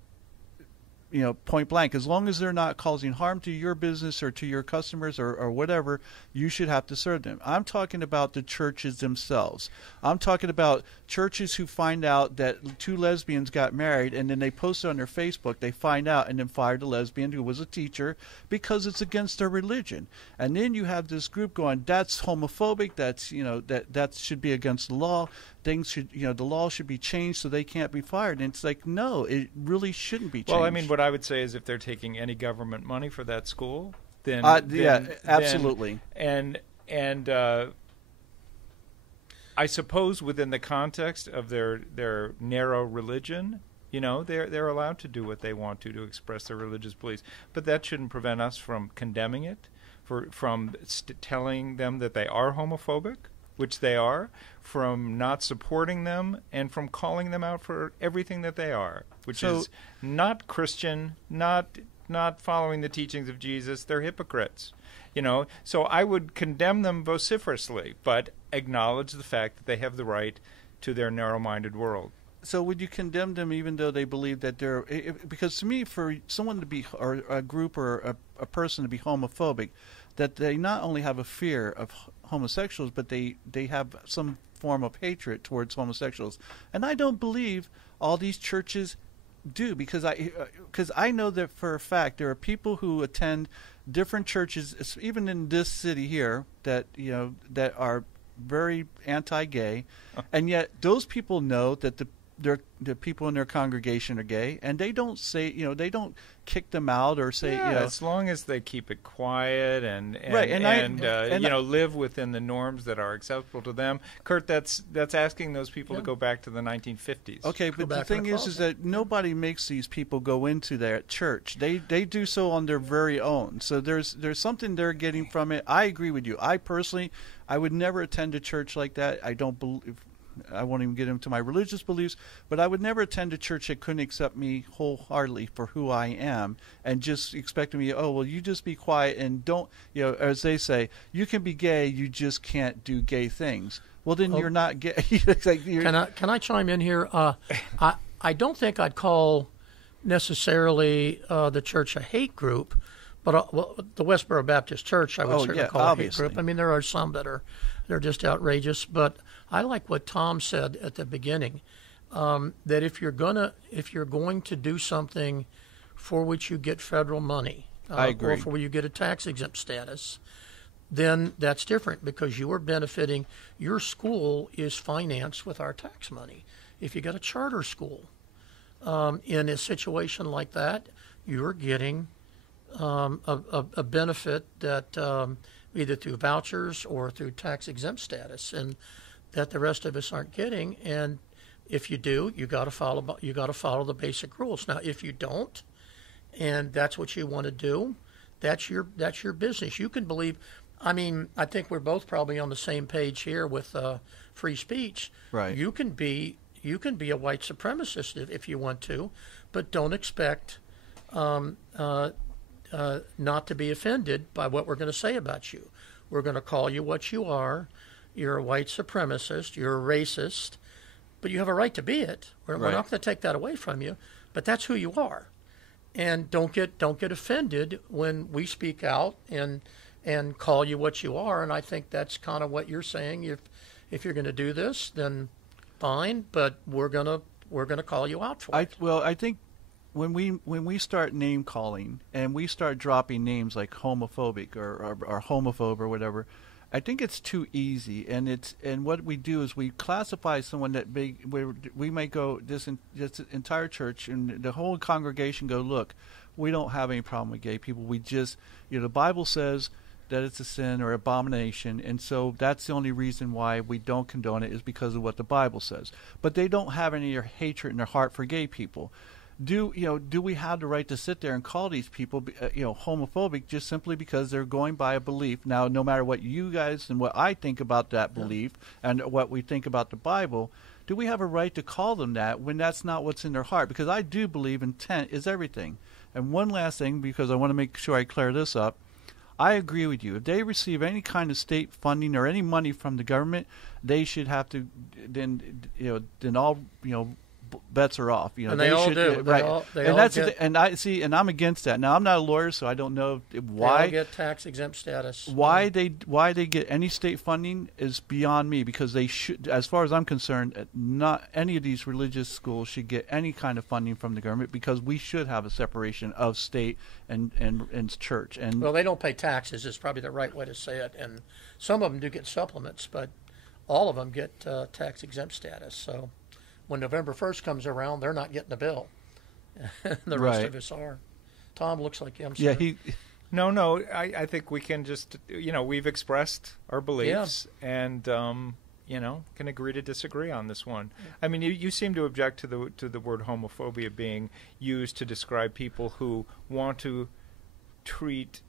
you know, point blank, as long as they're not causing harm to your business or to your customers or whatever, you should have to serve them. I'm talking about the churches themselves. I'm talking about churches who find out that two lesbians got married and then they post it on their Facebook, they find out and then fire the lesbian who was a teacher because it's against their religion. And then you have this group going, that's homophobic, that's, you know, that should be against the law. Things should, you know, the law should be changed so they can't be fired. And it's like, no, it really shouldn't be changed. Well, I mean, what I would say is if they're taking any government money for that school, then yeah, absolutely. And I suppose within the context of their narrow religion, you know, they're allowed to do what they want to express their religious beliefs. But that shouldn't prevent us from condemning it, from telling them that they are homophobic, which they are, from not supporting them, and from calling them out for everything that they are, which is not Christian, not following the teachings of Jesus. They're hypocrites, you know. So I would condemn them vociferously, but acknowledge the fact that they have the right to their narrow-minded world. So would you condemn them even though they believe that they're... Because to me, for someone to be, or a group or a person to be homophobic, that they not only have a fear of homosexuals, but they have some form of hatred towards homosexuals. And I don't believe all these churches do, because I know that for a fact there are people who attend different churches, even in this city here, that, you know, that are very anti-gay, and yet those people know that the people in their congregation are gay, and they don't say, you know, they don't kick them out or say, yeah, you know, as long as they keep it quiet and right, you know, live within the norms that are acceptable to them. Kurt, that's asking those people to go back to the 1950s. Okay, but the thing is that nobody makes these people go into their church. They do so on their very own. So there's something they're getting from it. I agree with you. I personally, I would never attend a church like that. I don't believe. I won't even get into my religious beliefs, but I would never attend a church that couldn't accept me wholeheartedly for who I am and just expecting me, oh, well, you just be quiet and don't, you know, as they say, you can be gay, you just can't do gay things. Well, then you're not gay. Like can I chime in here? I don't think I'd call necessarily the church a hate group, but the Westboro Baptist Church I would certainly call obviously. a hate group. I mean, there are some that are they're just outrageous, but I like what Tom said at the beginning, that if you're going to do something for which you get federal money, I agree, or for where you get a tax exempt status, then that's different because you are benefiting. Your school is financed with our tax money. If you got a charter school, in a situation like that, you're getting a benefit that either through vouchers or through tax exempt status, and that the rest of us aren't getting. And if you do, you got to follow the basic rules. Now, if you don't, and that's what you want to do, that's your business. You can believe. I mean, I think we're both probably on the same page here with free speech. Right. You can be a white supremacist if you want to, but don't expect not to be offended by what we're going to say about you. We're going to call you what you are. You're a white supremacist. You're a racist, but you have a right to be it. We're not going to take that away from you, but that's who you are. And don't get offended when we speak out and call you what you are. And I think that's kind of what you're saying. If you're going to do this, then fine, but we're gonna call you out for it. Well, I think when we start name calling and we start dropping names like homophobic or homophobe or whatever, I think it's too easy. And what we do is we classify someone that we may go this entire church and the whole congregation go, look, we don't have any problem with gay people. We just, the Bible says that it's a sin or abomination, and so that's the only reason why we don't condone it is because of what the Bible says. But they don't have any hatred in their heart for gay people. Do we have the right to sit there and call these people homophobic just simply because they're going by a belief? Now, no matter what you guys and what I think about that belief and what we think about the Bible, do we have a right to call them that when that's not what's in their heart? Because I do believe intent is everything. And one last thing, because I want to make sure I clear this up, I agree with you. If they receive any kind of state funding or any money from the government, they should have to then all bets are off. And they all do. Right. And I'm against that. Now I'm not a lawyer, so I don't know why they all get tax exempt status. Why they get any state funding is beyond me, because they should, as far as I'm concerned, not any of these religious schools should get any kind of funding from the government, because we should have a separation of state and church. And well, they don't pay taxes is probably the right way to say it, and some of them do get supplements, but all of them get tax exempt status. So when November 1st comes around, they're not getting the bill. The rest of us are. Tom looks like him. Yeah, No, I think we can just, we've expressed our beliefs and, can agree to disagree on this one. I mean, you seem to object to the word homophobia being used to describe people who want to treat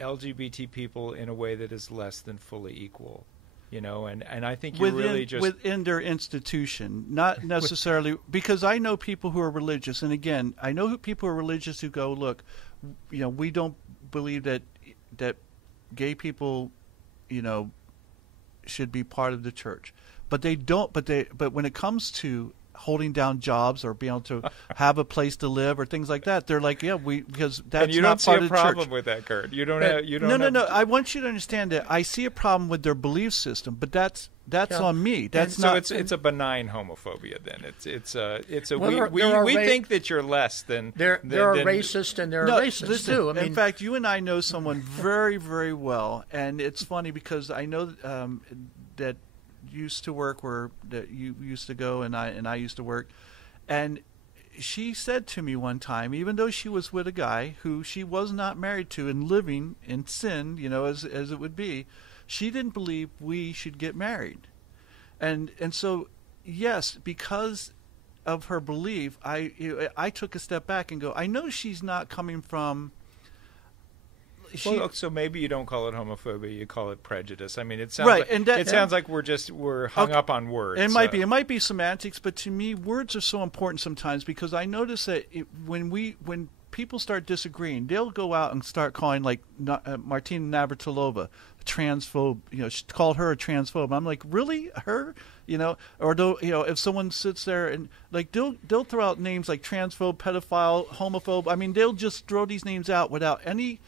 LGBT people in a way that is less than fully equal. And I think you're really just within their institution, not necessarily because I know people who are religious, and again, I know people who are religious who go, look, we don't believe that gay people, should be part of the church, but they don't. But when it comes to holding down jobs or being able to have a place to live or things like that, they're like, because that's and you not don't part see a of the problem church. with that, Kurt. You don't No. I want you to understand that I see a problem with their belief system, but that's on me. That's not. So it's a benign homophobia then. We Well, think that you're less than. There are racists and there are racists listen, too. In fact, you and I know someone very, very well, and it's funny because I know that used to work where that you used to go and I used to work, and she said to me one time, even though she was with a guy who she was not married to and living in sin, as it would be, she didn't believe we should get married, and so yes, because of her belief, I took a step back and go, I know she's not coming from. So maybe you don't call it homophobia, you call it prejudice. I mean, it sounds right, like, and that, sounds like we're hung up on words. It might be semantics, but to me, words are so important sometimes, because I notice that when people start disagreeing, they'll go out and start calling, like Martina Navratilova a transphobe. She called her a transphobe. I'm like, really, her? Or if someone sits there and like they'll throw out names like transphobe, pedophile, homophobe. I mean, they'll just throw these names out without any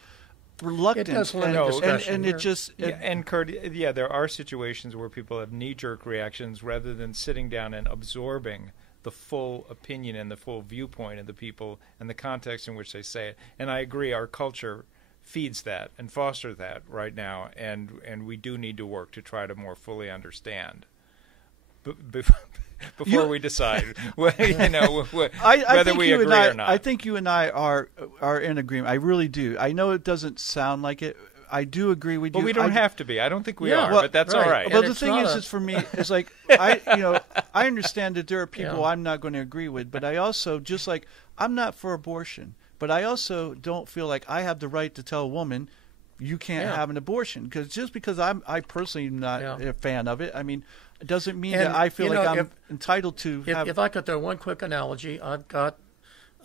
reluctance, and it just and Kurt, there are situations where people have knee-jerk reactions rather than sitting down and absorbing the full opinion and the full viewpoint of the people and the context in which they say it. And I agree, our culture feeds that and fosters that right now, and we do need to work to try to more fully understand. Before we decide, whether we agree or not. I think you and I are in agreement. I really do. I know it doesn't sound like it. I do agree with you. But we don't have to be. I don't think we are, but that's all right. Well, the thing is for me, it's like I understand that there are people I'm not going to agree with, but I also, just like I'm not for abortion, but I also don't feel like I have the right to tell a woman you can't have an abortion, because just because I personally am not a fan of it, I mean, it doesn't mean that I feel like I'm entitled to have. If I could throw one quick analogy, I've got,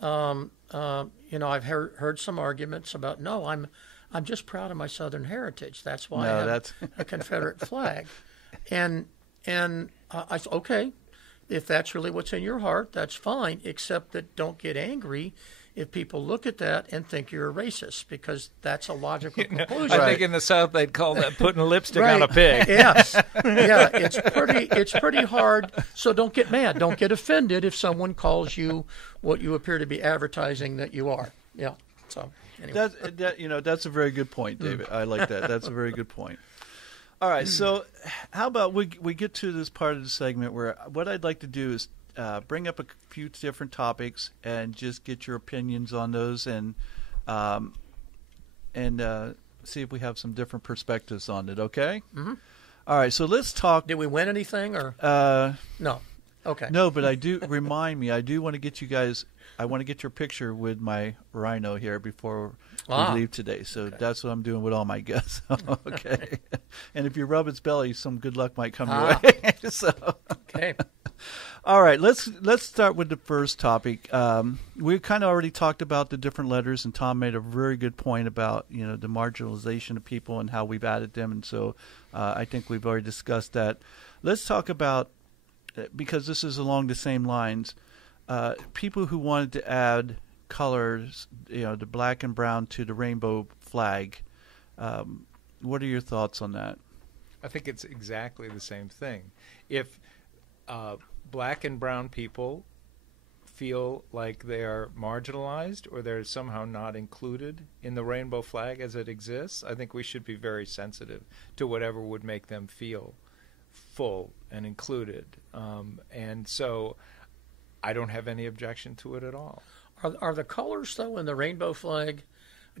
I've heard some arguments about, no, I'm just proud of my Southern heritage. That's why I have a Confederate flag. And I said, okay, if that's really what's in your heart, that's fine, except that don't get angry if people look at that and think you're a racist, because that's a logical conclusion. I think in the South they'd call that putting lipstick on a pig. Yes. Yeah, it's pretty hard. So don't get mad. Don't get offended if someone calls you what you appear to be advertising that you are. Yeah. So anyway. That's a very good point, David. I like that. That's a very good point. All right, so how about we get to this part of the segment where what I'd like to do is bring up a few different topics and just get your opinions on those, and see if we have some different perspectives on it. Okay. Mm-hmm. All right. So let's talk. Did we win anything or no? Okay. No, but I do remind me. I do want to get you guys. I want to get your picture with my rhino here before we leave today. So that's what I'm doing with all my guests. Okay. And if you rub its belly, some good luck might come your way. So. Okay. All right. Let's start with the first topic. We kind of already talked about the different letters, and Tom made a very good point about the marginalization of people and how we've added them, and so I think we've already discussed that. Let's talk about, because this is along the same lines, people who wanted to add colors, the black and brown to the rainbow flag. What are your thoughts on that? I think it's exactly the same thing. If black and brown people feel like they are marginalized or they're somehow not included in the rainbow flag as it exists, I think we should be very sensitive to whatever would make them feel full and included. And so I don't have any objection to it at all. Are the colors, though, in the rainbow flag,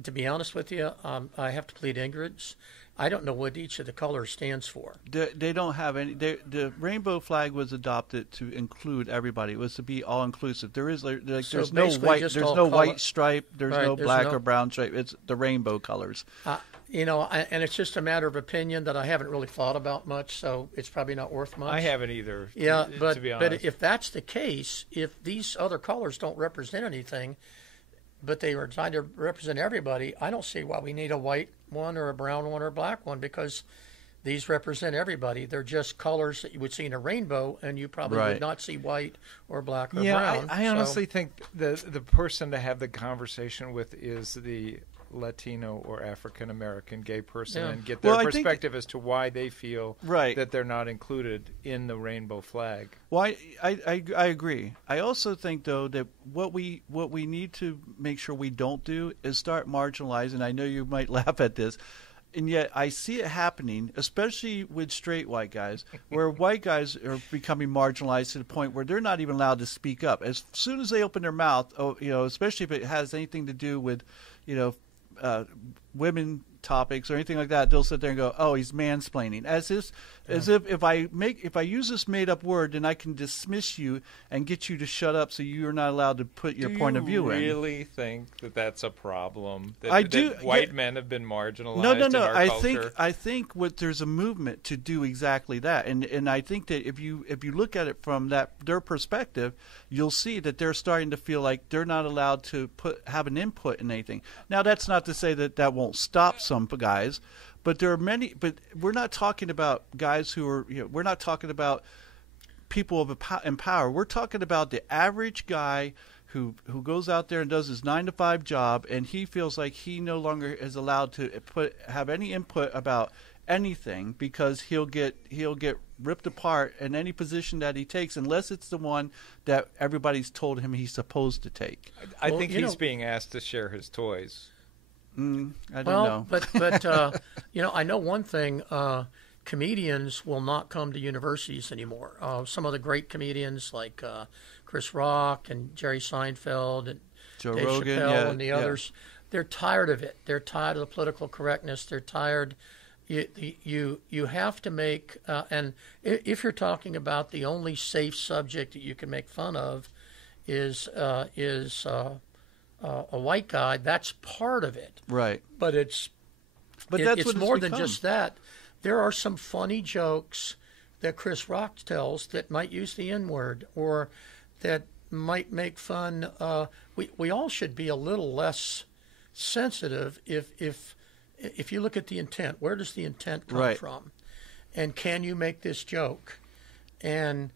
to be honest with you, I have to plead ignorance. I don't know what each of the colors stands for. They don't have any. The rainbow flag was adopted to include everybody. It was to be all inclusive. There's no white. There's no white stripe. There's no black or brown stripe. It's the rainbow colors. And it's just a matter of opinion that I haven't really thought about much, so it's probably not worth much. I haven't either. Yeah, to be honest. But if that's the case, if these other colors don't represent anything, but they are designed to represent everybody, I don't see why we need a white one or a brown one or a black one, because these represent everybody. They're just colors that you would see in a rainbow, and you probably would not see white or black or brown. I honestly think the person to have the conversation with is the Latino or African American gay person and get their perspective as to why they feel that they're not included in the rainbow flag. Well, I agree. I also think, though, that what we need to make sure we don't do is start marginalizing. I know you might laugh at this, and yet I see it happening, especially with straight white guys, where white guys are becoming marginalized to the point where they're not even allowed to speak up. As soon as they open their mouth, especially if it has anything to do with, women topics or anything like that, they'll sit there and go, "Oh, he's mansplaining," as if if I use this made up word, then I can dismiss you and get you to shut up, so you're not allowed to put your point of view in. Do you really think that that's a problem? I do. That white men have been marginalized. No. In our culture? I think there's a movement to do exactly that, and I think that if you look at it from their perspective, you'll see that they're starting to feel like they're not allowed to have an input in anything. Now, that's not to say that won't stop some guys, but there are many. But we're not talking about guys who are. We're not talking about people in power. We're talking about the average guy who goes out there and does his 9-to-5 job, and he feels like he no longer is allowed to have any input about anything, because he'll get ripped apart in any position that he takes, unless it's the one that everybody's told him he's supposed to take. I think he's being asked to share his toys. I don't know. But I know one thing. Comedians will not come to universities anymore. Some of the great comedians like Chris Rock and Jerry Seinfeld and Joe Dave Rogan, Chappelle and the others, they're tired of it. They're tired of the political correctness. They're tired. You have to make and if you're talking about the only safe subject that you can make fun of is a white guy, that's part of it. Right. But it's more than just that. There are some funny jokes that Chris Rock tells that might use the N-word, or that might make fun. We all should be a little less sensitive if you look at the intent. Where does the intent come from? And can you make this joke? And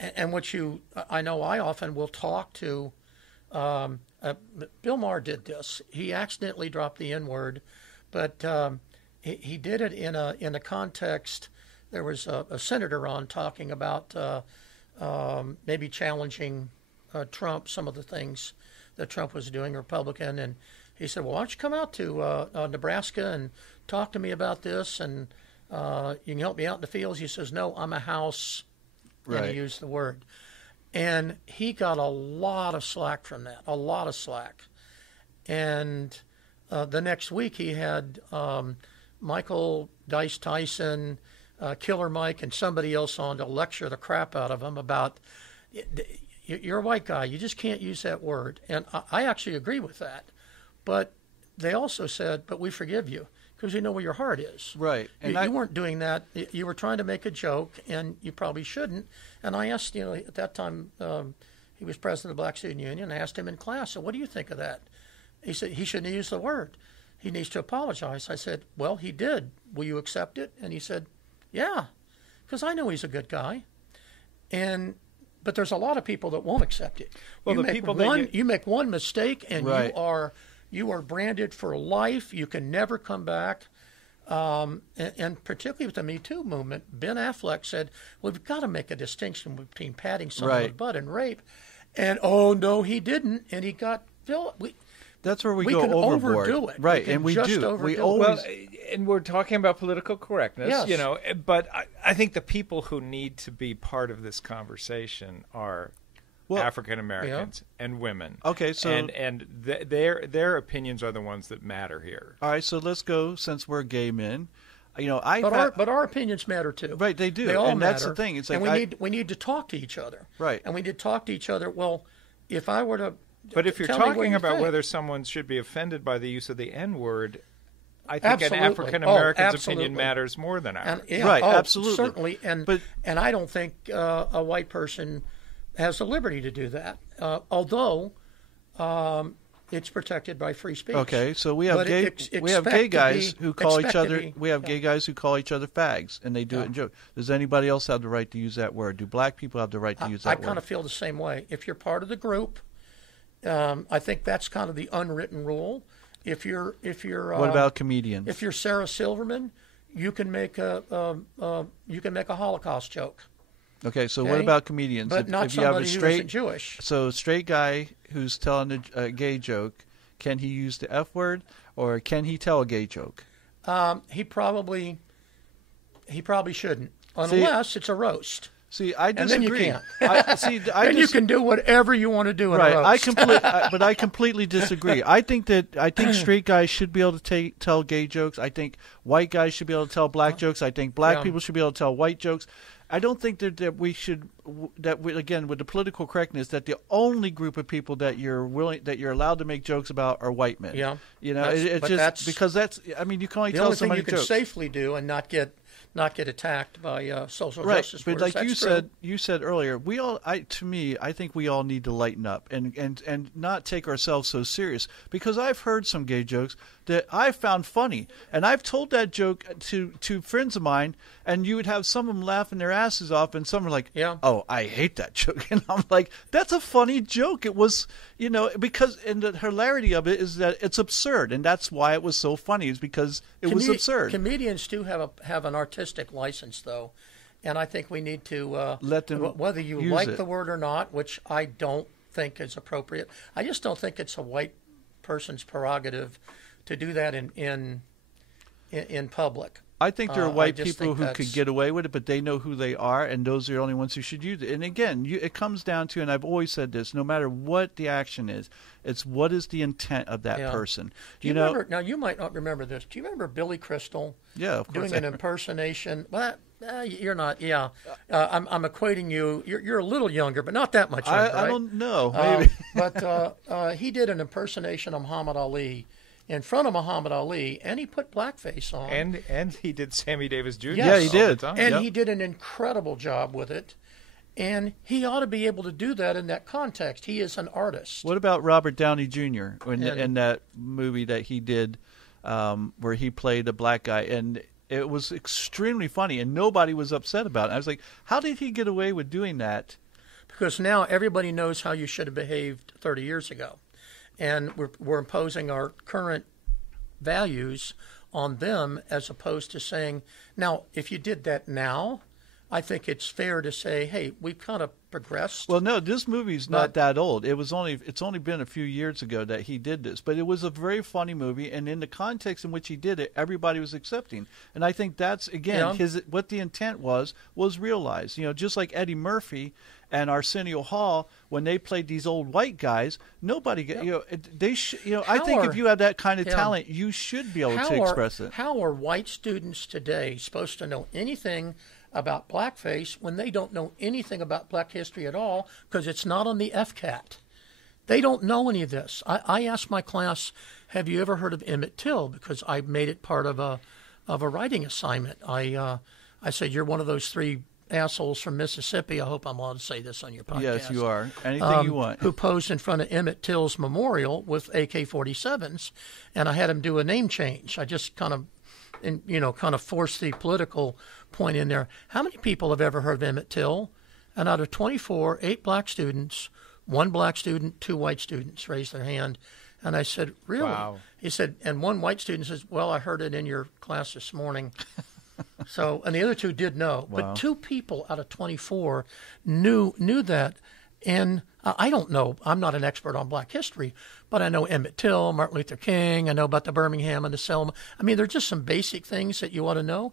I know I often will talk to. Bill Maher did this. He accidentally dropped the N-word, but he did it in a context. There was a senator on talking about maybe challenging Trump, some of the things that Trump was doing, Republican, and he said, "Well, why don't you come out to Nebraska and talk to me about this, and you can help me out in the fields?" He says, "No, I'm a House," and he used the word. And he got a lot of slack from that, a lot of slack. And the next week he had Michael Dice Tyson, Killer Mike, and somebody else on to lecture the crap out of him about, you're a white guy, you just can't use that word. And I actually agree with that. But they also said, but we forgive you because we know where your heart is. Right. And you weren't doing that. You were trying to make a joke, and you probably shouldn't. And I asked, at that time, he was president of the Black Student Union. I asked him in class, so what do you think of that? He said he shouldn't have used the word. He needs to apologize. I said, well, he did. Will you accept it? And he said, yeah, because I know he's a good guy. But there's a lot of people that won't accept it. Well, you make one mistake, and right. you are branded for life. You can never come back. And particularly with the Me Too movement, Ben Affleck said, we've got to make a distinction between patting someone on the butt and rape. And, oh, no, he didn't. And he got That's where we go can overboard. Overdo it. Right, and we do. We always... and we're talking about political correctness, yes. But I think the people who need to be part of this conversation are African Americans and women. Okay, so and their opinions are the ones that matter here. All right, so let's go. Since we're gay men, but our opinions matter too. Right, they do. They all and matter. That's the thing. It's like and we need to talk to each other. Right, and we need to talk to each other. Well, if I were to. But if you're talking about whether someone should be offended by the use of the N-word, I think an African American's opinion matters more than ours. Right, absolutely. Certainly. And I don't think a white person has the liberty to do that, although it's protected by free speech. Okay, so we have gay guys who call each other gay guys who call each other fags, and they do it in joke. Does anybody else have the right to use that word? Do black people have the right to use that word? I kind of feel the same way. If you're part of the group, I think that's kind of the unwritten rule. If you're what about comedians? If you're Sarah Silverman, you can make a Holocaust joke. Okay, so what about comedians? But not somebody who isn't Jewish. So a straight guy who's telling a gay joke, can he use the F word, or can he tell a gay joke? He probably shouldn't, unless it's a roast. See, I disagree. And then you can't. You can do whatever you want to do in a roast. But I completely disagree. I think straight guys should be able to tell gay jokes. I think white guys should be able to tell black jokes. I think black people should be able to tell white jokes. I don't think that we should again with the political correctness that the only group of people that you're allowed to make jokes about are white men. Yeah, it's because that's you can only tell somebody the only thing you can safely do and not get attacked by social justice. But like you said earlier, I think we all need to lighten up and not take ourselves so serious, because I've heard some gay jokes that I found funny, and I've told that joke to friends of mine, and you would have some of them laughing their asses off, and some are like, oh, I hate that joke, and I'm like, that's a funny joke. It was, because and the hilarity of it is that it's absurd, and that's why it was so funny, is because it was absurd. Comedians do have an artistic license, though, and I think we need to let them whether you use like it. The word or not, which I don't think is appropriate. I just don't think it's a white person's prerogative to do that in public. I think there are white people who could get away with it, but they know who they are, and those are the only ones who should use it. And again, it comes down to, and I've always said this, no matter what the action is, it's what is the intent of that person. Do you remember, now, you might not remember this. Do you remember Billy Crystal? Yeah, of course. Doing an impersonation? Well, you're not. Yeah, I'm equating you. You're a little younger, but not that much younger. I don't know. Maybe. But he did an impersonation of Muhammad Ali in front of Muhammad Ali, and he put blackface on. And he did Sammy Davis Jr. Yes. Yeah, he did. And he did an incredible job with it. And he ought to be able to do that in that context. He is an artist. What about Robert Downey Jr. in that movie that he did where he played a black guy? And it was extremely funny, and nobody was upset about it. I was like, how did he get away with doing that? Because now everybody knows how you should have behaved 30 years ago. And we're imposing our current values on them, as opposed to saying, now, if you did that now, I think it's fair to say, hey, we've kind of progressed. Well, no, this movie's not that old. It's only been a few years ago that he did this, but it was a very funny movie, and in the context in which he did it, everybody was accepting. And I think that's again what the intent was realized. Just like Eddie Murphy and Arsenio Hall, when they played these old white guys, nobody I think if you have that kind of talent, you should be able to express it. How are white students today supposed to know anything about blackface when they don't know anything about black history at all because it's not on the FCAT? They don't know any of this. I asked my class, have you ever heard of Emmett Till? Because I made it part of a writing assignment. I said, you're one of those three assholes from Mississippi. I hope I'm allowed to say this on your podcast. Yes, you are. Anything you want. Who posed in front of Emmett Till's memorial with AK-47s, and I had him do a name change. I just kind of forced the political point in there. How many people have ever heard of Emmett Till? And out of 24, 8 black students, 1 black student, 2 white students raised their hand. And I said, really? Wow. He said, and 1 white student says, well, I heard it in your class this morning. So, and the other 2 did know. Wow. But 2 people out of 24 knew that. And I don't know. I'm not an expert on black history, but I know Emmett Till, Martin Luther King. I know about the Birmingham and the Selma. I mean, they're just some basic things that you ought to know.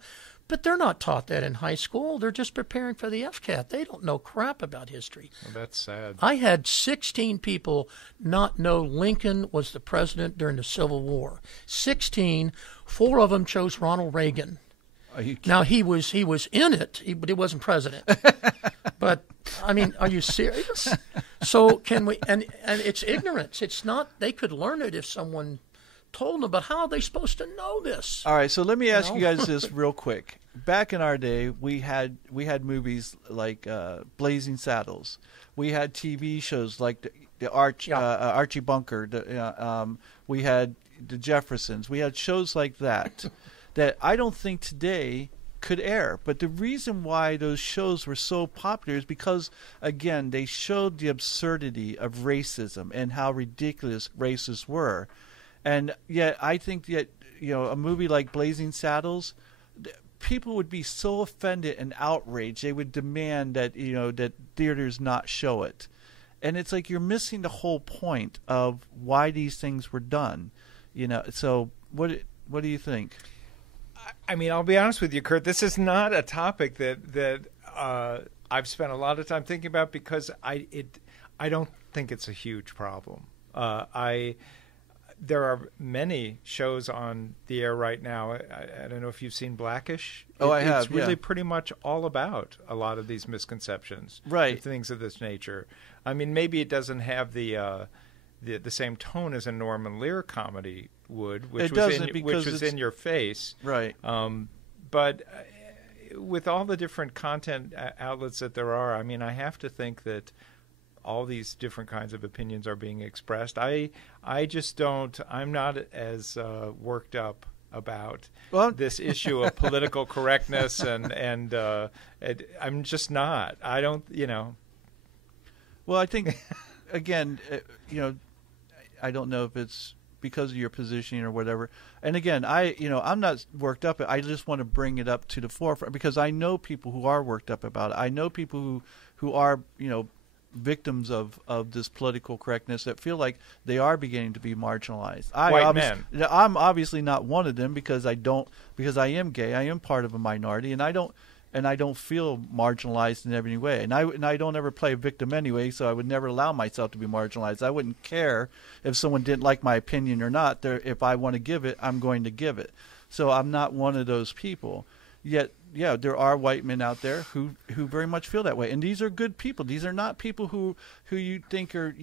But they're not taught that in high school. They're just preparing for the FCAT. They don't know crap about history. Well, that's sad. I had 16 people not know Lincoln was the president during the Civil War. 16. 4 of them chose Ronald Reagan. Now, he was in it, but he wasn't president. But, I mean, are you serious? So can we, and it's ignorance. It's not, they could learn it if someone told them, but how are they supposed to know this? All right, so let me ask you guys this real quick. Back in our day, we had movies like Blazing Saddles. We had TV shows like the Archie Bunker. We had the Jeffersons. We had shows like that that I don't think today could air. But the reason why those shows were so popular is because, again, they showed the absurdity of racism and how ridiculous racists were. And yet I think that, a movie like Blazing Saddles, people would be so offended and outraged, they would demand that, that theaters not show it. And it's like you're missing the whole point of why these things were done. So what do you think? I mean, I'll be honest with you, Kurt. This is not a topic that I've spent a lot of time thinking about because I don't think it's a huge problem. There are many shows on the air right now. I don't know if you've seen Blackish. I have. It's really pretty much all about a lot of these misconceptions, right? Things of this nature. I mean, maybe it doesn't have the same tone as a Norman Lear comedy would, which was in your face, right? But with all the different content outlets that there are, I mean, I have to think that all these different kinds of opinions are being expressed. I just don't. I'm not as worked up about this issue of political correctness, and I'm just not. I don't. Well, I think again, I don't know if it's because of your positioning or whatever. And again, I'm not worked up. I just want to bring it up to the forefront because I know people who are worked up about it. I know people who are, victims of this political correctness that feel like they are beginning to be marginalized. White men. I'm obviously not one of them because I am gay. I am part of a minority, and I don't feel marginalized in any way. And I don't ever play a victim anyway, so I would never allow myself to be marginalized. I wouldn't care if someone didn't like my opinion or not. If I want to give it, I'm going to give it. So I'm not one of those people. Yet, yeah, there are white men out there who very much feel that way. And these are good people. These are not people who you think are,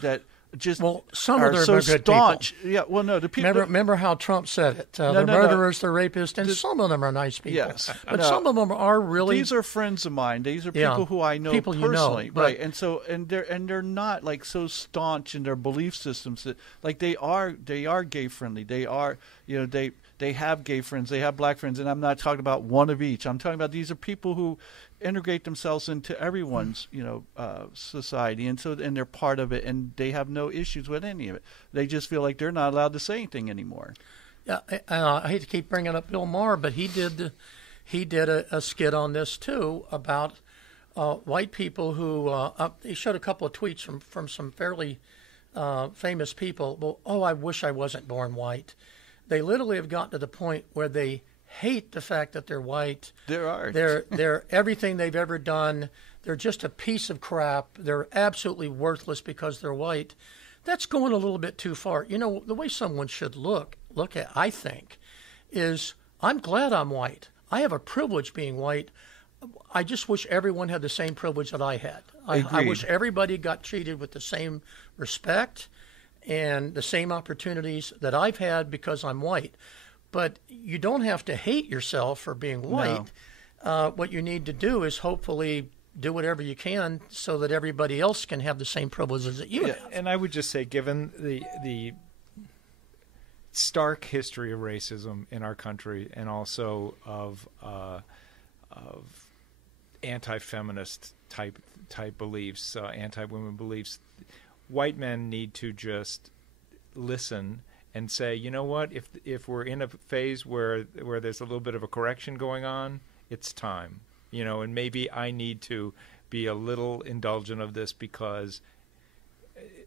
that just some are of them so are good staunch. people. Yeah, well, no, the people. Remember how Trump said it. They're murderers, they're rapists, and some of them are nice people. Yes. But some of them are really. These are friends of mine. These are people who I know people personally. Right. And so they're not like so staunch in their belief systems that like they are gay friendly. They are, they have gay friends, they have black friends, and I'm not talking about one of each. I'm talking about these are people who integrate themselves into everyone's, society, and they're part of it, and they have no issues with any of it. They just feel like they're not allowed to say anything anymore. Yeah, I hate to keep bringing up Bill Maher, but he did he did a skit on this too about white people who he showed a couple of tweets from some fairly famous people. Well, oh, I wish I wasn't born white. They literally have gotten to the point where they hate the fact that they're white. They're everything they've ever done. They're just a piece of crap. They're absolutely worthless because they're white. That's going a little bit too far. You know, the way someone should look at, I think, is I'm glad I'm white. I have a privilege being white. I just wish everyone had the same privilege that I had. I wish everybody got treated with the same respect and the same opportunities that I've had because I'm white. But you don't have to hate yourself for being white. No. What you need to do is hopefully do whatever you can so that everybody else can have the same privileges that you have. And I would just say, given the stark history of racism in our country, and also of anti-feminist type beliefs, anti-women beliefs, white men need to just listen and say, you know what, if we're in a phase where there's a little bit of a correction going on, it's time. You know, and maybe I need to be a little indulgent of this because,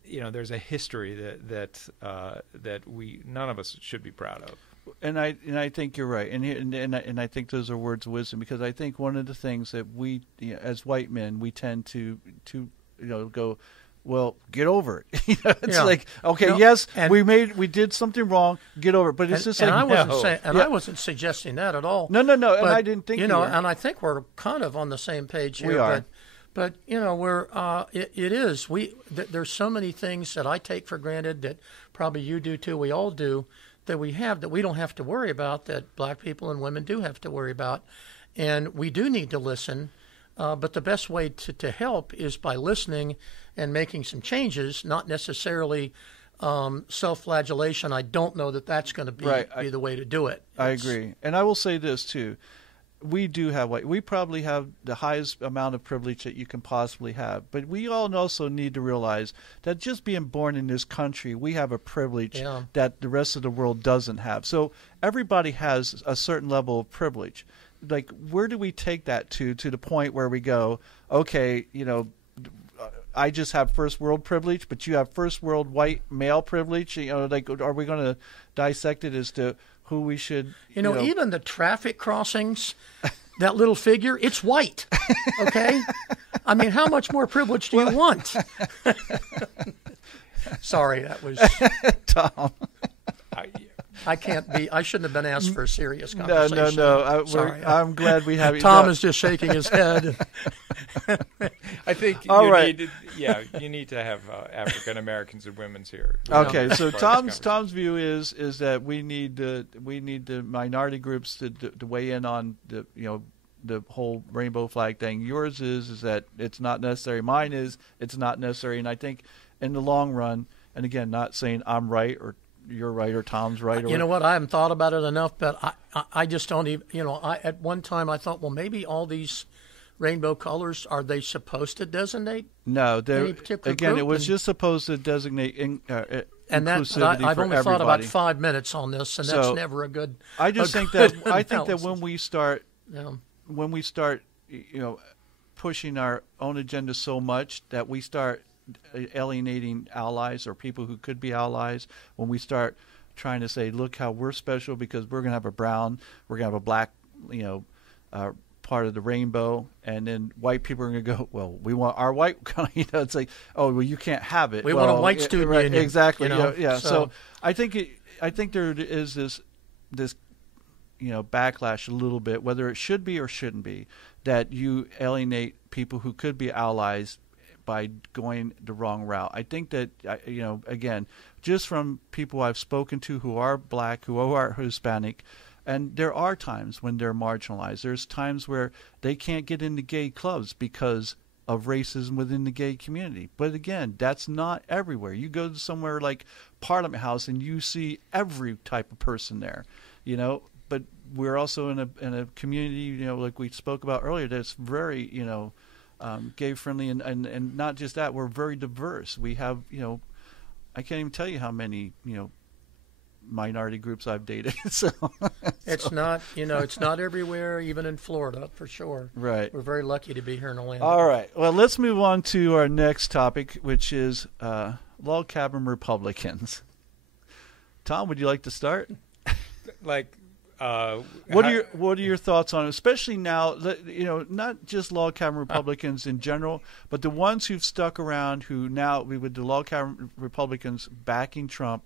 you know, there's a history that we none of us should be proud of. And I think you're right, and I think those are words of wisdom, because I think one of the things that we, you know, as white men, we tend to go, well, get over it. It's like, okay, yes, we did something wrong, get over it. But it's just like, I wasn't suggesting that at all. No, but, and I didn't think you were. And I think we're kind of on the same page here. We are. But you know, there's so many things that I take for granted that probably you do too. We all do, that we have that we don't have to worry about, that black people and women do have to worry about, and we do need to listen. But the best way to help is by listening and making some changes, not necessarily self-flagellation. I don't know that that's going to be the way to do it. I agree. And I will say this, too. We probably have the highest amount of privilege that you can possibly have. But we all also need to realize that just being born in this country, we have a privilege that the rest of the world doesn't have. So everybody has a certain level of privilege. Like, where do we take that to the point where we go, okay, you know, I just have first world privilege, but you have first world white male privilege? You know, like, are we going to dissect it as to who we should? You know, even the traffic crossings, that little figure, it's white. Okay, I mean, how much more privilege do you want? Sorry, that was Tom. I shouldn't have been asked for a serious conversation. No. Sorry. I'm glad we have you. Tom is just shaking his head. I think you need to have African Americans and women's here. Okay, so Tom's view is that we need the minority groups to weigh in on the whole rainbow flag thing. Yours is that it's not necessary. Mine is it's not necessary. And I think in the long run, and again, not saying I'm right or you're right or Tom's right. You know what? I haven't thought about it enough, but I just don't even. You know, at one time I thought, well, maybe all these rainbow colors, are they supposed to designate? No, any particular again, group? it was just supposed to designate inclusivity I've only for thought everybody. about 5 minutes on this, and that's never a good. I think that when we start, pushing our own agenda so much that we start alienating allies or people who could be allies, when we start trying to say, look how we're special because we're going to have a brown, we're going to have a black, part of the rainbow, and then white people are going to go, well, we want our white, it's like, oh, well, you can't have it. We want a white student union. Exactly. So I think there is this backlash a little bit, whether it should be or shouldn't be, that you alienate people who could be allies by going the wrong route. I think that, again, just from people I've spoken to who are black, who are Hispanic, and there are times when they're marginalized. There's times where they can't get into gay clubs because of racism within the gay community. But again, that's not everywhere. You go to somewhere like Parliament House and you see every type of person there, But we're also in a community, like we spoke about earlier, that's very, gay friendly, and not just that, we're very diverse. We have, I can't even tell you how many, minority groups I've dated. So it's not, it's not everywhere, even in Florida, for sure. Right. We're very lucky to be here in Orlando. All right. Well, let's move on to our next topic, which is log cabin Republicans. Tom, would you like to start? What are your thoughts on it, especially now? Not just log cabin Republicans in general, but the ones who've stuck around, who now with the log cabin Republicans backing Trump.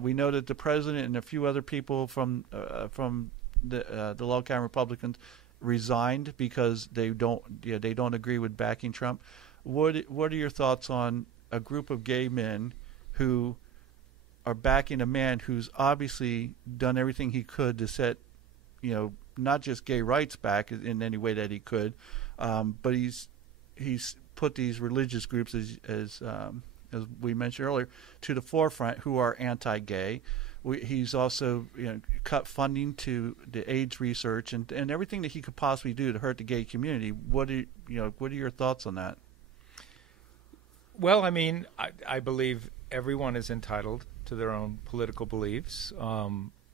We know that the president and a few other people from the log cabin Republicans resigned because they don't agree with backing Trump. What are your thoughts on a group of gay men who are backing a man who's obviously done everything he could to set, not just gay rights back in any way that he could, but he's put these religious groups, as we mentioned earlier, to the forefront, who are anti-gay. He's also cut funding to the AIDS research and everything that he could possibly do to hurt the gay community. What are your thoughts on that? Well, I mean, I believe everyone is entitled to their own political beliefs.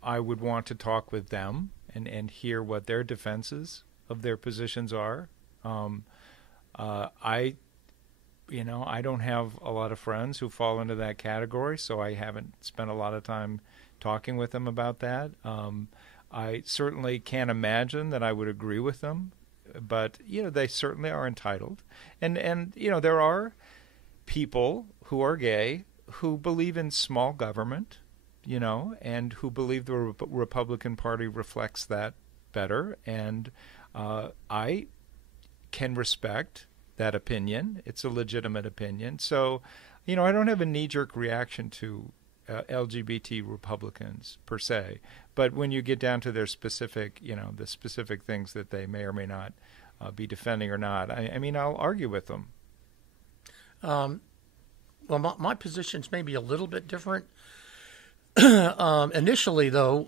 I would want to talk with them and hear what their defenses of their positions are. I don't have a lot of friends who fall into that category, so I haven't spent a lot of time talking with them about that. I certainly can't imagine that I would agree with them, but they certainly are entitled. And there are people who are gay who believe in small government, and who believe the Republican Party reflects that better. And I can respect that opinion. It's a legitimate opinion. So, I don't have a knee-jerk reaction to LGBT Republicans per se. But when you get down to their specific, the specific things that they may or may not be defending or not, I mean, I'll argue with them. Well, my position's maybe a little bit different. Initially, though,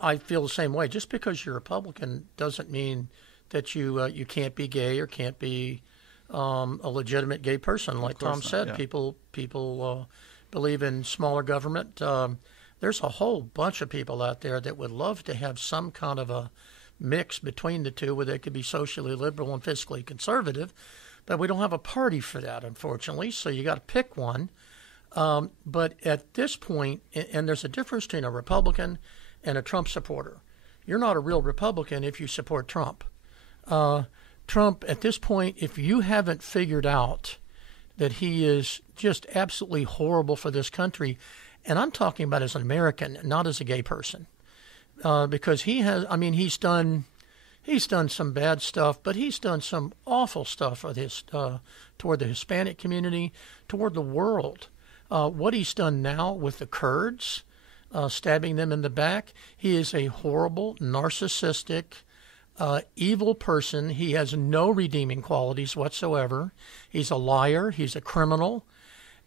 I feel the same way. Just because you're Republican doesn't mean that you can't be gay or can't be a legitimate gay person. Like Tom said, yeah. People believe in smaller government. There's a whole bunch of people out there that would love to have some kind of a mix between the two, where they could be socially liberal and fiscally conservative. But we don't have a party for that, unfortunately, so you got to pick one. But at this point, and there's a difference between a Republican and a Trump supporter. You're not a real Republican if you support Trump. Trump, at this point, if you haven't figured out that he is just absolutely horrible for this country, and I'm talking about as an American, not as a gay person, because he's done some bad stuff, but he's done some awful stuff toward the Hispanic community, toward the world. What he's done now with the Kurds, stabbing them in the back, he is a horrible, narcissistic, evil person. He has no redeeming qualities whatsoever. He's a liar. He's a criminal.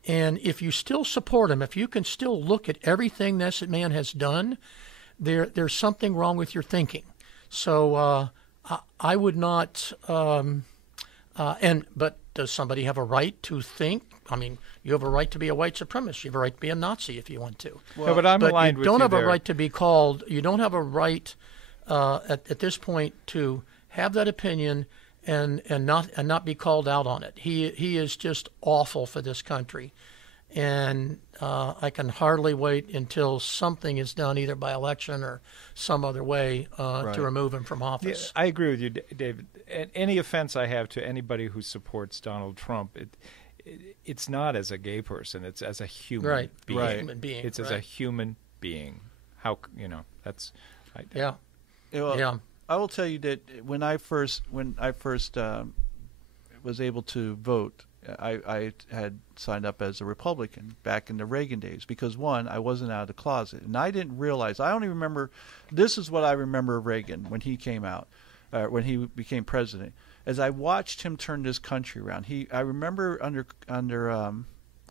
And if you still support him, if you can still look at everything this man has done, there's something wrong with your thinking. So I would not. But does somebody have a right to think? I mean, you have a right to be a white supremacist. You have a right to be a Nazi if you want to. Well, no, but I'm aligned with you. You don't have there. a right to be called. You don't have a right at this point to have that opinion and not be called out on it. He is just awful for this country, and I can hardly wait until something is done, either by election or some other way, to remove him from office. Yeah, I agree with you, David. Any offense I have to anybody who supports Donald Trump, it's not as a gay person; it's as a human being. Right. Human being. It's as a human being. How that's. Yeah. Well, yeah. I will tell you that when I first was able to vote, I had signed up as a Republican back in the Reagan days because, one, I wasn't out of the closet, and I didn't realize. I only remember. This is what I remember of Reagan when he came out, when he became president. As I watched him turn this country around, I remember under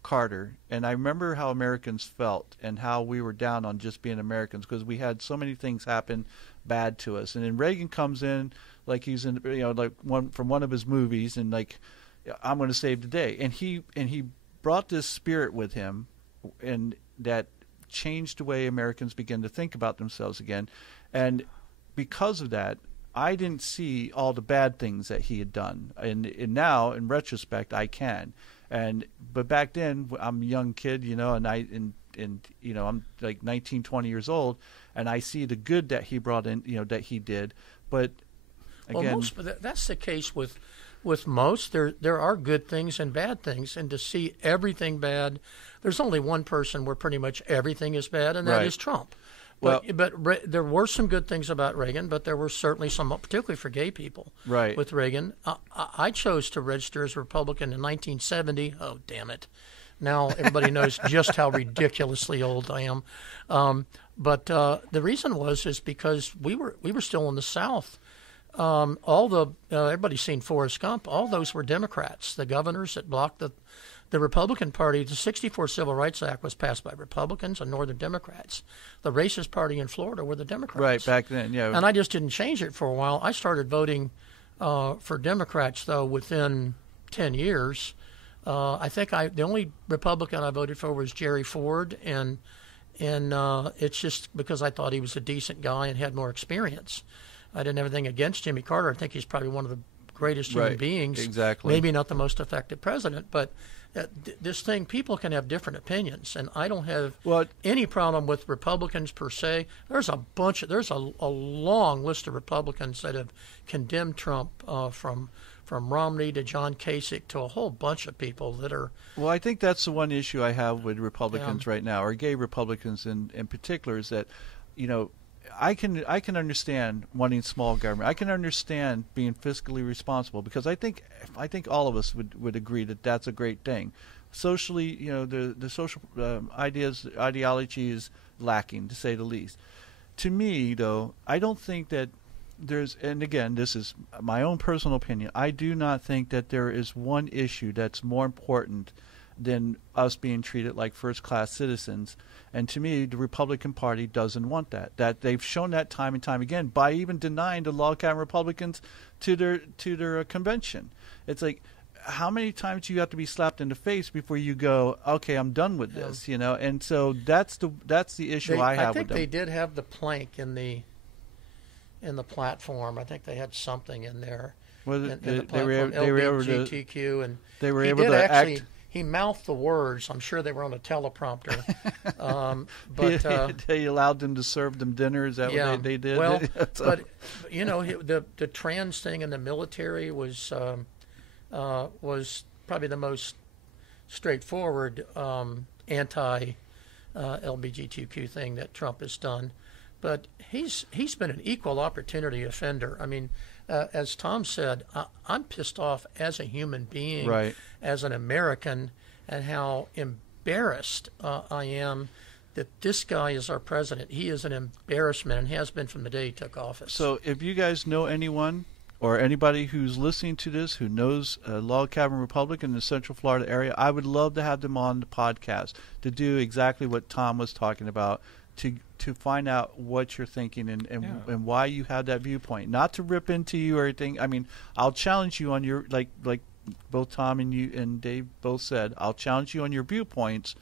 Carter, and I remember how Americans felt and how we were down on just being Americans because we had so many things happen bad to us. And then Reagan comes in like he's in like one of his movies, and like, I'm going to save the day. And he brought this spirit with him, and that changed the way Americans begin to think about themselves again. And because of that, I didn't see all the bad things that he had done. And now, in retrospect, I can. But back then, I'm a young kid, and I'm like 19, 20 years old, and I see the good that he brought in, that he did. But again, that's the case with most. There are good things and bad things, and to see everything bad, there's only one person where pretty much everything is bad, and that is Trump. But there were some good things about Reagan, but there were certainly some, particularly for gay people, with Reagan. I chose to register as a Republican in 1970. Oh, damn it. Now everybody knows just how ridiculously old I am. But the reason is because we were still in the South. Everybody's seen Forrest Gump. All those were Democrats. The governors that blocked the Republican Party. The '64 Civil Rights Act was passed by Republicans and Northern Democrats. The racist party in Florida were the Democrats. Right, back then, yeah. And I just didn't change it for a while. I started voting for Democrats, though, within 10 years. I think the only Republican I voted for was Jerry Ford, and it's just because I thought he was a decent guy and had more experience. I didn't have anything against Jimmy Carter. I think he's probably one of the greatest human beings. Exactly. Maybe not the most effective president, but this thing, people can have different opinions, and I don't have any problem with Republicans per se. There's a long list of Republicans that have condemned Trump, from Romney to John Kasich to a whole bunch of people that are. Well, I think that's the one issue I have with Republicans right now, or gay Republicans in particular, is that, I can understand wanting small government. I can understand being fiscally responsible, because I think all of us would agree that that's a great thing. Socially, the social ideology is lacking, to say the least. To me, though, I don't think that and again, this is my own personal opinion, I do not think that there is one issue that's more important than us being treated like first-class citizens. And to me, the Republican Party doesn't want that. That they've shown that time and time again by even denying the log-cabin Republicans to their convention. It's like, how many times do you have to be slapped in the face before you go, okay, I'm done with this, And so that's the issue I have with them. I think they did have the plank in the platform. I think they had something in there. Well, in the platform, LGBTQ, and they were able to act. He mouthed the words. I'm sure they were on a teleprompter. But they allowed them to serve them dinner. Is that what they did? Well, but the trans thing in the military was probably the most straightforward anti LGBTQ thing that Trump has done. But he's been an equal opportunity offender. I mean, as Tom said, I'm pissed off as a human being, as an American, and how embarrassed I am that this guy is our president. He is an embarrassment and has been from the day he took office. So if you guys know anyone or anybody who's listening to this who knows a log cabin Republican in the Central Florida area, I would love to have them on the podcast to do exactly what Tom was talking about, to find out what you're thinking and why you have that viewpoint. Not to rip into you or anything. I mean, I'll challenge you on your, like both Tom and you and Dave both said, I'll challenge you on your viewpoints,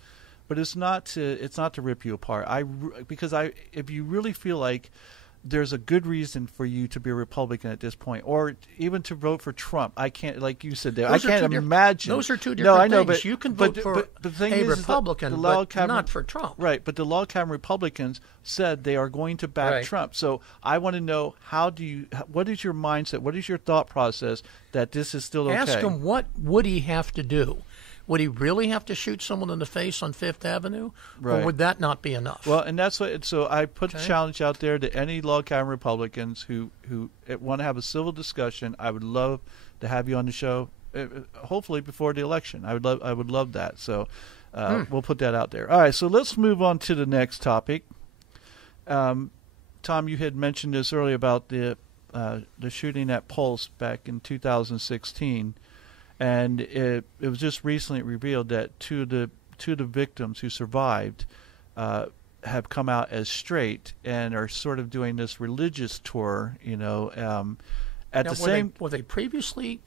but it's not to rip you apart. Because if you really feel like there's a good reason for you to be a Republican at this point, or even to vote for Trump. I can't, like you said there, I can't imagine. Those are two different things. But you can vote for the thing a is Republican, but not for Trump. Right, but the log cabin Republicans said they are going to back Trump. So I want to know, what is your mindset? What is your thought process that this is still okay? Ask him, what would he have to do? Would he really have to shoot someone in the face on Fifth Avenue? Or would that not be enough? Well, and that's what. So I put a challenge out there to any log cabin Republicans who want to have a civil discussion. I would love to have you on the show, hopefully before the election. I would love that. So we'll put that out there. All right, so let's move on to the next topic. Tom, you had mentioned this earlier about the shooting at Pulse back in 2016. And it was just recently revealed that two of the victims who survived have come out as straight and are sort of doing this religious tour. Were they previously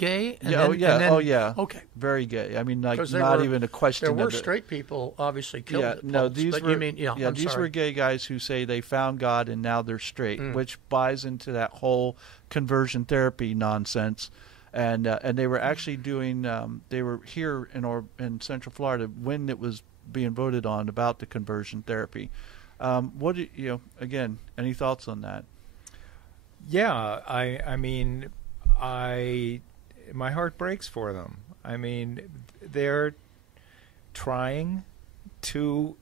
gay? And Yeah, then, oh yeah. Okay. Very gay. I mean, like 'Cause not even a question. There were of it. straight people obviously killed Yeah, at no, Pulse, these but were you mean, I'm these sorry. were gay guys who say they found God and now they're straight, which buys into that whole conversion therapy nonsense. And they were actually doing. They were here in Central Florida when it was being voted on about the conversion therapy. What do again? Any thoughts on that? Yeah, I mean, my heart breaks for them. I mean, they're trying to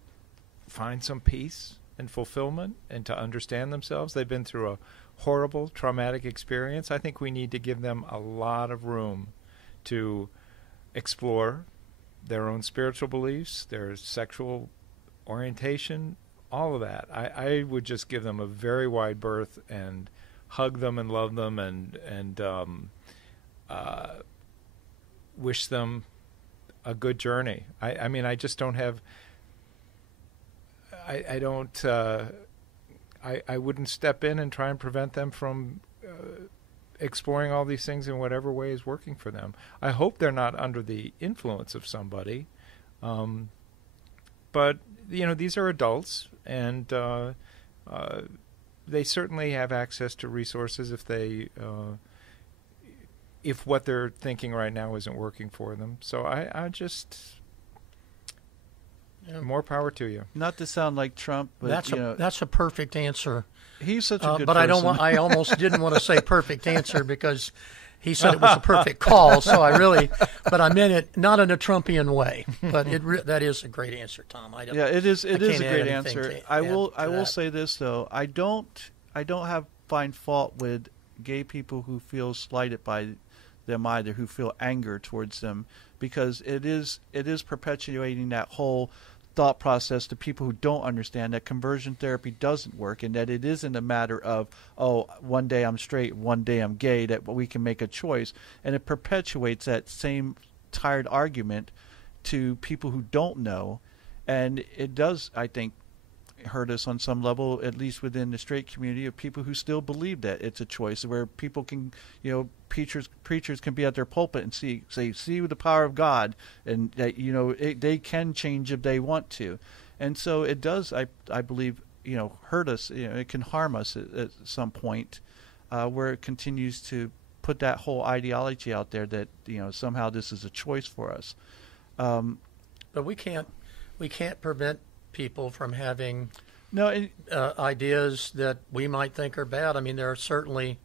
find some peace and fulfillment and to understand themselves. They've been through a horrible, traumatic experience. I think we need to give them a lot of room to explore their own spiritual beliefs, their sexual orientation, all of that. I would just give them a very wide berth and hug them and love them and wish them a good journey. I mean, I just don't have. I don't. I wouldn't step in and try and prevent them from exploring all these things in whatever way is working for them. I hope they're not under the influence of somebody, but these are adults, and they certainly have access to resources if what they're thinking right now isn't working for them. So I just more power to you. Not to sound like Trump, but that's a perfect answer. He's such a good but person. I almost didn't want to say perfect answer because he said it was a perfect call. So but I meant it not in a Trumpian way. But that is a great answer, Tom. It is a great answer. I will say this though. I don't find fault with gay people who feel slighted by them either, who feel anger towards them, because it is perpetuating that whole thought process to people who don't understand that conversion therapy doesn't work, and that it isn't a matter of, one day I'm straight, one day I'm gay, that we can make a choice. And it perpetuates that same tired argument to people who don't know. And it does, I think, hurt us on some level, at least within the straight community, of people who still believe that it's a choice, where people can, preachers can be at their pulpit and see the power of God, and that they can change if they want to. And so it does, I believe, hurt us. It can harm us at some point, where it continues to put that whole ideology out there that somehow this is a choice for us. But we can't prevent people from having No, ideas that we might think are bad. I mean, there are certainly,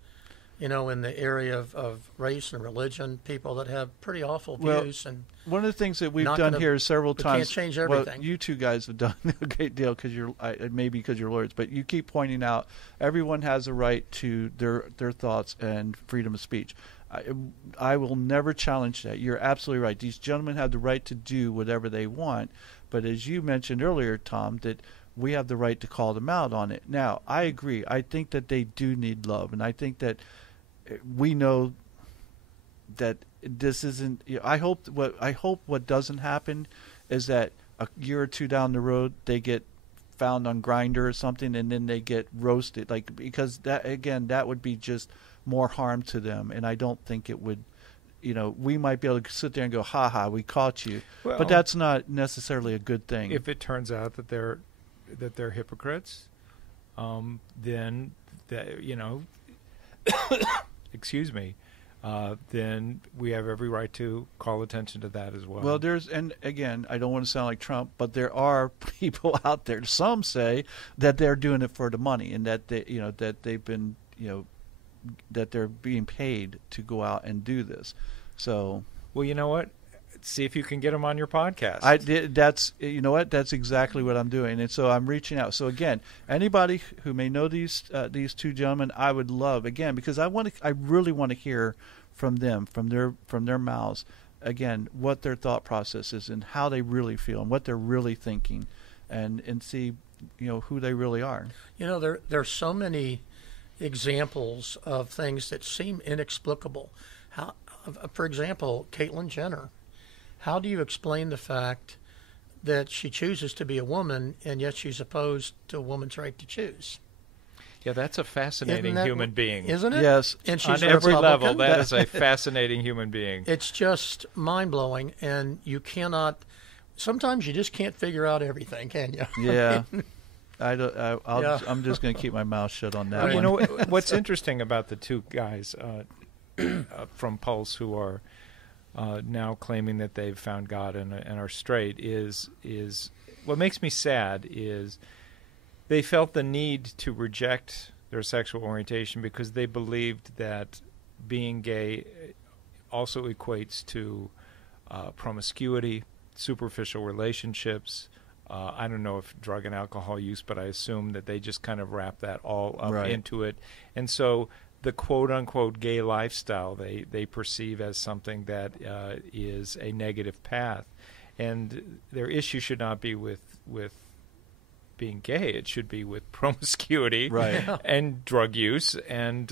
in the area of race and religion, people that have pretty awful views. And one of the things that we've done here several times. Can't change everything. Well, you two guys have done a great deal because maybe because you're lawyers, but you keep pointing out everyone has a right to their thoughts and freedom of speech. I will never challenge that. You're absolutely right. These gentlemen have the right to do whatever they want, but as you mentioned earlier, Tom, that we have the right to call them out on it. Now, I agree. I think that they do need love, and I think that we know that this isn't. I hope what doesn't happen is that a year or two down the road they get found on Grindr or something, and then they get roasted. Because that would be just more harm to them, and I don't think it would. We might be able to sit there and go, "Ha ha, we caught you," but that's not necessarily a good thing. If it turns out that they're hypocrites, then excuse me, then we have every right to call attention to that as well. Well, and again, I don't want to sound like Trump, but there are people out there. Some say that they're doing it for the money, and that they've been, that they're being paid to go out and do this. So, well, you know what? See if you can get them on your podcast. That's exactly what I'm doing, and so I'm reaching out. So again, anybody who may know these two gentlemen, I would love, again, because I really want to hear from them, from their mouths, again, what their thought process is and how they really feel and what they're really thinking, and see, who they really are. There's so many examples of things that seem inexplicable. How, for example, Caitlyn Jenner. How do you explain the fact that she chooses to be a woman and yet she's opposed to a woman's right to choose? Yeah, that's a fascinating human being. Isn't it? Yes. And she's On a every Republican. level, that is a fascinating human being. It's just mind-blowing, and you cannot... Sometimes you just can't figure out everything, can you? Yeah. I'll Yeah. I'm just going to keep my mouth shut on that Well, one. you know what's interesting about the two guys from Pulse who are now claiming that they've found God and are straight is what makes me sad is they felt the need to reject their sexual orientation because they believed that being gay also equates to promiscuity, superficial relationships. I don't know if drug and alcohol use, but I assume that they just kind of wrap that all up Right. into it. And so the quote-unquote gay lifestyle they perceive as something that is a negative path. And their issue should not be with being gay. It should be with promiscuity Right. and drug use and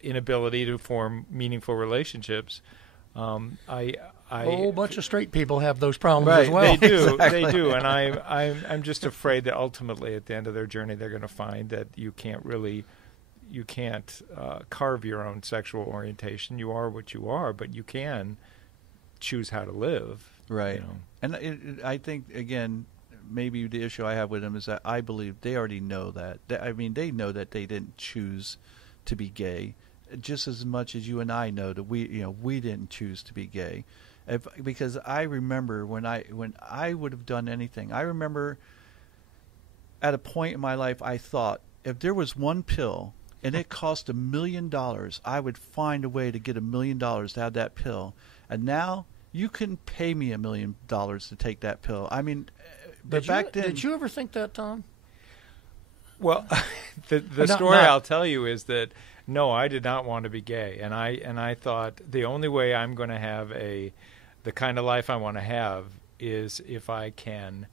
inability to form meaningful relationships. A whole bunch of straight people have those problems Right. as well. They do, Exactly. they do, and I'm just afraid that ultimately, at the end of their journey, they're going to find that you can't carve your own sexual orientation. You are what you are, but you can choose how to live. Right. You know. And I think, again, maybe the issue I have with them is that I believe they already know that. They know that they didn't choose to be gay, just as much as you and I know that we didn't choose to be gay. Because I remember when I would have done anything. I remember at a point in my life I thought if there was one pill and it cost $1 million, I would find a way to get $1 million to have that pill. And now you couldn't pay me $1 million to take that pill. I mean, but back then, Did you ever think that, Tom? Well, the story I'll tell you is that no, I did not want to be gay, and I thought the only way I'm going to have the kind of life I want to have is if I can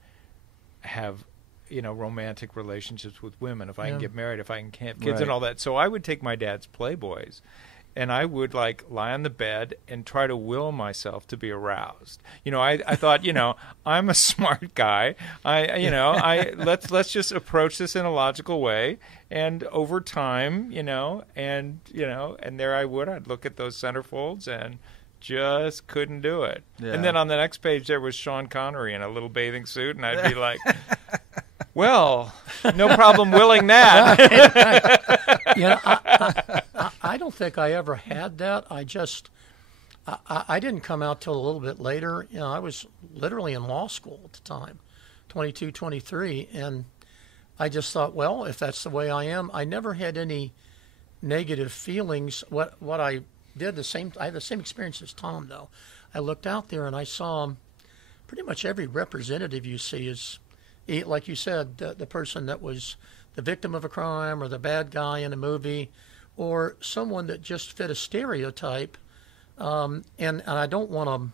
have romantic relationships with women, if I can get married, if I can have kids and all that. So I would take my dad's Playboys, and I would lie on the bed and try to will myself to be aroused. I thought, I'm a smart guy. Let's just approach this in a logical way. And over time, and there I'd look at those centerfolds and just couldn't do it. Yeah. And then on the next page there was Sean Connery in a little bathing suit, and I'd be like, well, no problem willing that. I don't think I ever had that. I didn't come out till a little bit later. I was literally in law school at the time, 22, 23, and I just thought, well, if that's the way I am, I never had any negative feelings. What I did I had the same experience as Tom, though. I looked out there and I saw pretty much every representative you see is, like you said, the person that was the victim of a crime or the bad guy in a movie, or someone that just fit a stereotype. And I don't want to,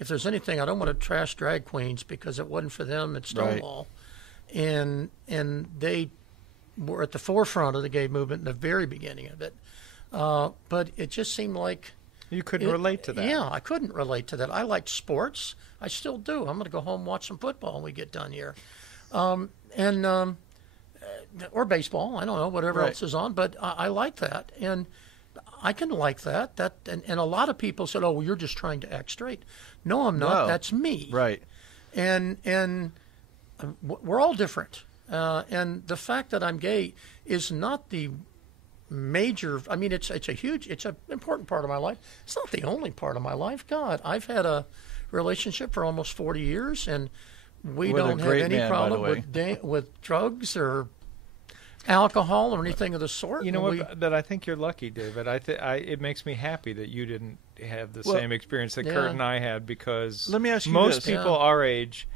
if there's anything, I don't want to trash drag queens because it wasn't for them at Stonewall. Right. And they were at the forefront of the gay movement in the very beginning of it. But it just seemed like... You couldn't relate to that. Yeah, I couldn't relate to that. I liked sports. I still do. I'm going to go home and watch some football when we get done here. Or baseball. I don't know, whatever else is on. But I like that. And I can like that. And a lot of people said, oh, well, you're just trying to act straight. No, I'm not. No. That's me. Right. And we're all different. And the fact that I'm gay is not the major. I mean, it's an important part of my life. It's not the only part of my life. God, I've had a relationship for almost 40 years, and we don't have any problem with drugs or alcohol or anything of the sort. You know what? That I think you're lucky, David. It makes me happy that you didn't have the same experience that Kurt and I had, because let me ask you most this. people our age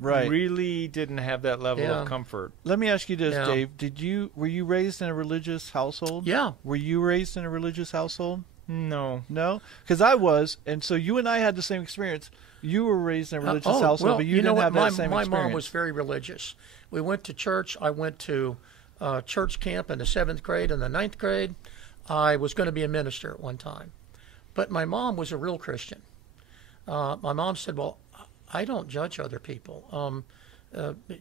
right. really didn't have that level of comfort. Let me ask you this, Dave. Were you raised in a religious household? Yeah. Were you raised in a religious household? No. No? Because I was, and so you and I had the same experience. You were raised in a religious household, but you didn't have that same experience. My mom was very religious. We went to church. I went to church camp in the 7th grade and the 9th grade. I was going to be a minister at one time. But my mom was a real Christian. My mom said, well, I don't judge other people.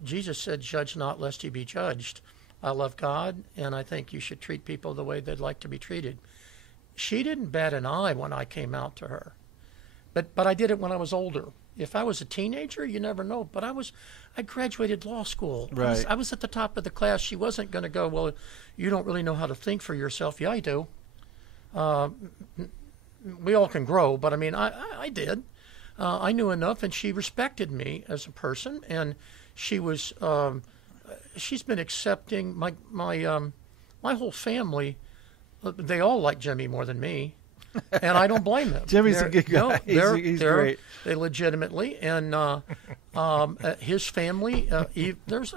Jesus said, judge not lest you be judged. I love God, and I think you should treat people the way they'd like to be treated. She didn't bat an eye when I came out to her, but I did it when I was older. If I was a teenager, you never know. But I graduated law school. Right. I was at the top of the class. She wasn't going to go, well, you don't really know how to think for yourself. Yeah, I do. We all can grow, but I mean, I did. I knew enough, and she respected me as a person, and she was. She's been accepting my whole family. They all like Jimmy more than me, and I don't blame them. Jimmy's a good guy. No, he's they're great. They legitimately, and his family. There's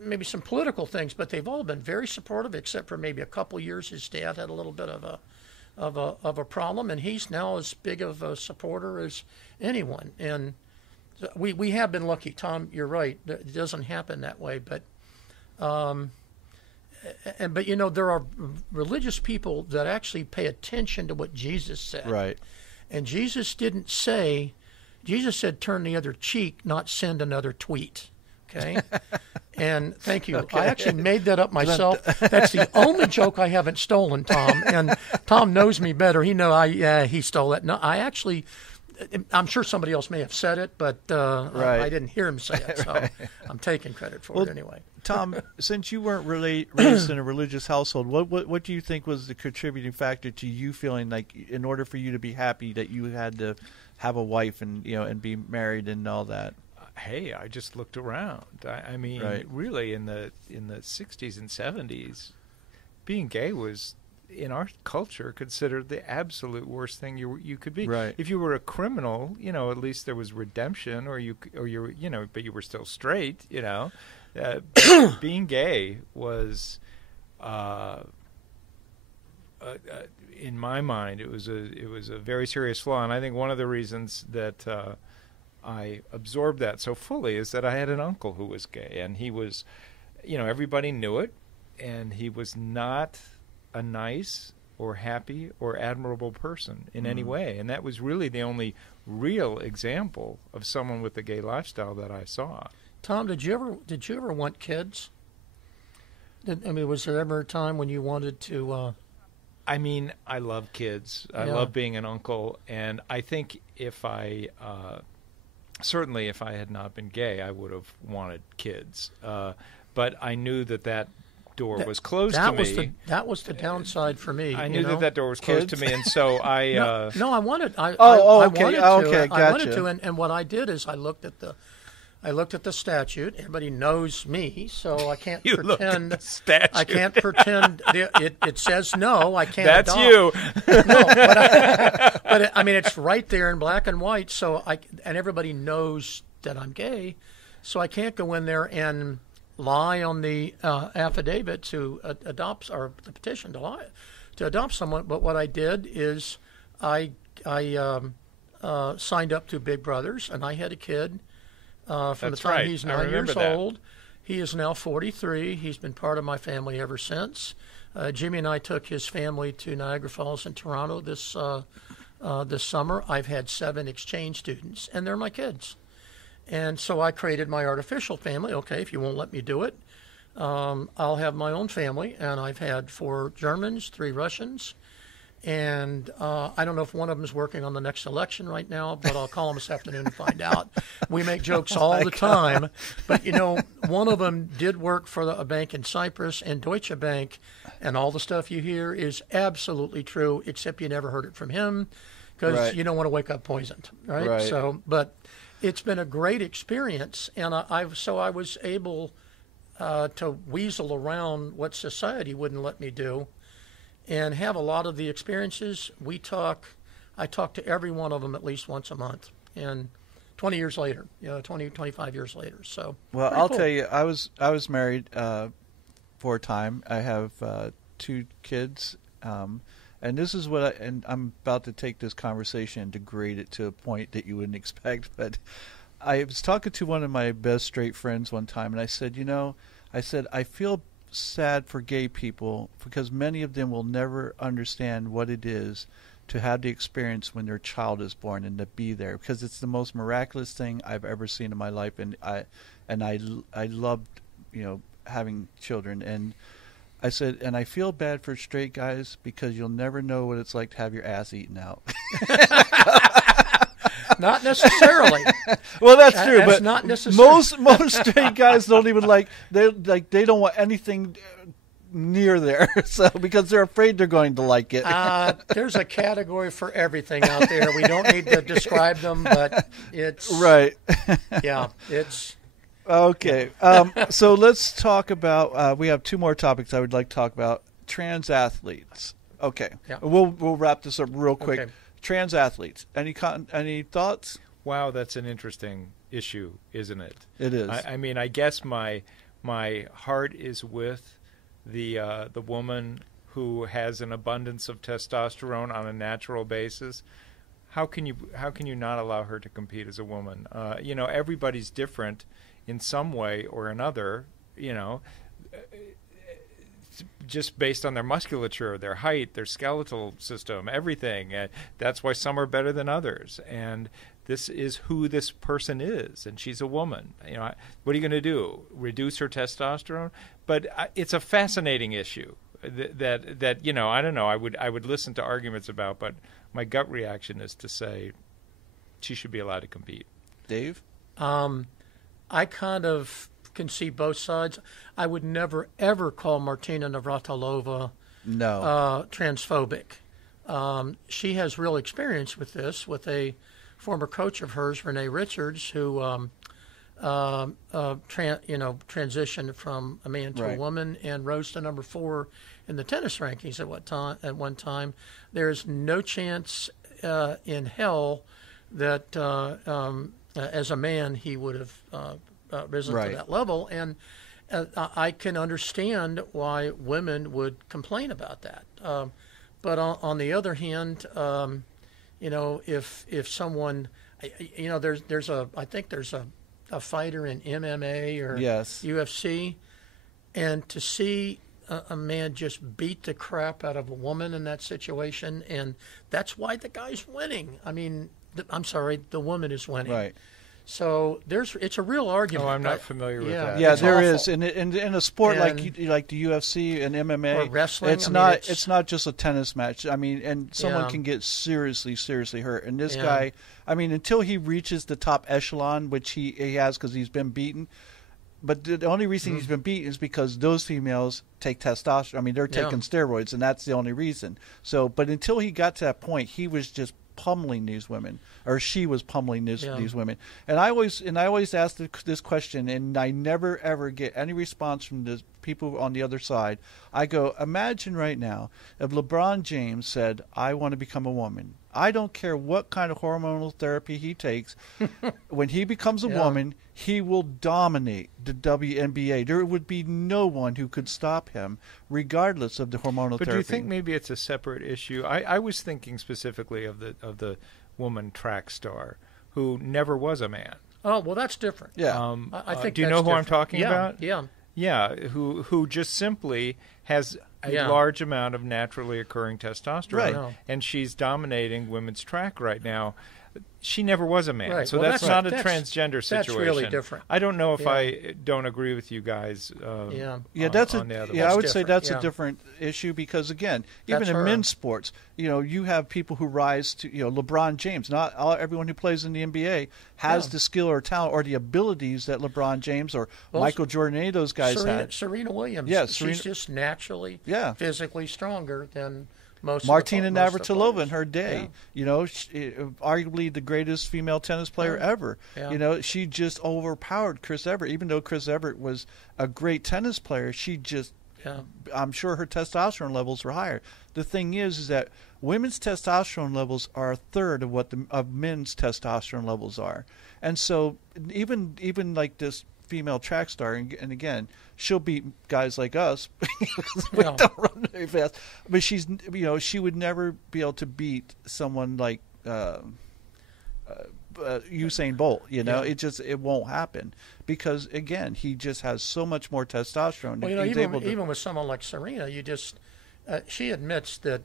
maybe some political things, but they've all been very supportive, except for maybe a couple years. His dad had a little bit of a problem, and he's now as big of a supporter as anyone. And we have been lucky, Tom. You're right. It doesn't happen that way, but you know, there are religious people that actually pay attention to what Jesus said. Right. And Jesus didn't say. Jesus said, "Turn the other cheek, not send another tweet." Okay. And thank you. Okay. I actually made that up myself. That's the only joke I haven't stolen, Tom. And Tom knows me better. He stole it. No, I'm sure somebody else may have said it, but right. I didn't hear him say it, so right. I'm taking credit for it anyway. Tom, since you weren't raised in a religious household, what do you think was the contributing factor to you feeling like, in order for you to be happy, that you had to have a wife and and be married and all that? Hey, I just looked around. I mean, right. Really, in the 60s and 70s, being gay was, in our culture, considered the absolute worst thing you could be. Right. If you were a criminal, at least there was redemption, or you were, but you were still straight. Being gay was, in my mind, it was a very serious flaw, and I think one of the reasons that I absorbed that so fully is that I had an uncle who was gay, and he was, everybody knew it, and he was not a nice or happy or admirable person in any way. And that was really the only real example of someone with a gay lifestyle that I saw. Tom, did you ever want kids? Was there ever a time when you wanted to? I love kids. I love being an uncle, and I think if I had not been gay, I would have wanted kids. But I knew that door was closed to me. That was the downside for me. I knew that door was closed to me, and so I. No, I wanted. Okay. I Gotcha. wanted to, and what I did is I looked at the statute. Everybody knows me, so I can't you pretend. Looked at the statute. I can't pretend. It says no. I can't. That's adopt. you. No, but it's right there in black and white. So and everybody knows that I'm gay, so I can't go in there and lie on the affidavit to adopt, or the petition to adopt someone. But what I did is I signed up to Big Brothers, and I had a kid from the time he's 9 years old. He is now 43. He's been part of my family ever since. Jimmy and I took his family to Niagara Falls and Toronto this summer. I've had 7 exchange students, and they're my kids. And so I created my artificial family. Okay, if you won't let me do it, I'll have my own family. And I've had 4 Germans, 3 Russians. And I don't know if one of them is working on the next election right now, but I'll call him this afternoon and find out. We make jokes all the time. But, one of them did work for a bank in Cyprus and Deutsche Bank. And all the stuff you hear is absolutely true, except you never heard it from him because you don't want to wake up poisoned. Right? So, but it's been a great experience, and I was able to weasel around what society wouldn't let me do, and have a lot of the experiences. I talk to every one of them at least once a month, and 20 years later, 25 years later. So, well, I'll tell you, I was married for a time. I have 2 kids. And this is and I'm about to take this conversation and degrade it to a point that you wouldn't expect. But I was talking to one of my best straight friends one time, and I said, I feel sad for gay people because many of them will never understand what it is to have the experience when their child is born and to be there, because it's the most miraculous thing I've ever seen in my life, and I loved, having children. And I said, and I feel bad for straight guys because you'll never know what it's like to have your ass eaten out. Not necessarily. Well, that's true, That's but not necessarily. most straight guys don't even they don't want anything near there, so because they're afraid they're going to like it. There's a category for everything out there. We don't need to describe them, but it's Right. Yeah, it's Okay. So let's talk about. We have two more topics I would like to talk about. Trans athletes. Okay. Yeah. We'll wrap this up real quick. Okay. Trans athletes. Any thoughts? Wow, that's an interesting issue, isn't it? It is. I mean, I guess my heart is with the woman who has an abundance of testosterone on a natural basis. How can you not allow her to compete as a woman? Everybody's different in some way or another. Just based on their musculature, their height, their skeletal system, everything. That's why some are better than others. And this is who this person is, and she's a woman. What are you going to do? Reduce her testosterone? But it's a fascinating issue that I don't know. I would listen to arguments about, but my gut reaction is to say she should be allowed to compete. Dave? I kind of can see both sides. I would never ever call Martina Navratilova transphobic. She has real experience with this, with a former coach of hers, Renee Richards, who transitioned from a man to a woman and rose to number 4 in the tennis rankings at one time. There's no chance in hell that as a man he would have risen to that level. And I can understand why women would complain about that. But on the other hand, if someone, I think there's a fighter in MMA or UFC, and to see a man just beat the crap out of a woman in that situation, and that's why the guy's winning. I mean, the woman is winning. Right. So it's a real argument. Oh, I'm not familiar with that. Yeah, there awful. is. In a sport like the UFC and MMA, or wrestling, it's not just a tennis match. I mean, and someone can get seriously hurt. And this guy, I mean, until he reaches the top echelon, which he has because he's been beaten. But the only reason he's been beaten is because those females take testosterone. I mean, they're taking steroids, and that's the only reason. So, but until he got to that point, he was just pummeling these women, or she was pummeling these women. And I always ask this question, and I never ever get any response from the people on the other side. I go, imagine right now if LeBron James said, "I want to become a woman." I don't care what kind of hormonal therapy he takes. When he becomes a woman, he will dominate the WNBA. There would be no one who could stop him, regardless of the hormonal therapy. But do you think maybe it's a separate issue? I was thinking specifically of the woman track star who never was a man. Oh, well, that's different. Yeah. I think. Do you know who I'm talking about? Yeah. Yeah, who just simply has a large amount of naturally occurring testosterone, right. And she's dominating women's track right now. She never was a man, right. so well, that's not a transgender situation. That's really different. I don't know if I don't agree with you guys. That's on the other I would say that's a different issue because again, even in men's sports, you have people who rise to LeBron James. Not everyone who plays in the NBA has the skill or talent or the abilities that LeBron James or Michael Jordan, any of those guys had. Serena Williams, she's just naturally physically stronger than most. Martina Navratilova in her day, arguably the greatest female tennis player ever. Yeah. She just overpowered Chris Evert. Even though Chris Evert was a great tennis player, she just, I'm sure her testosterone levels were higher. The thing is that women's testosterone levels are a third of what of men's testosterone levels are, and so even like this female track star, and again, she'll beat guys like us. We don't run very fast, but she would never be able to beat someone like Usain Bolt. It won't happen because again, he just has so much more testosterone. Well, even with someone like Serena, she admits that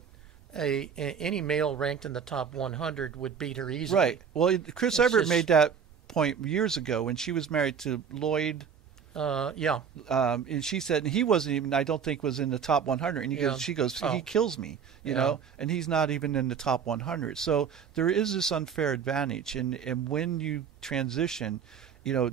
any male ranked in the top 100 would beat her easily. Right. Well, Chris Everett made that point years ago when she was married to Lloyd. Yeah. And she said, and he wasn't even, I don't think, was in the top 100. And she goes, he kills me, you know, and he's not even in the top 100. So there is this unfair advantage. And when you transition, you know,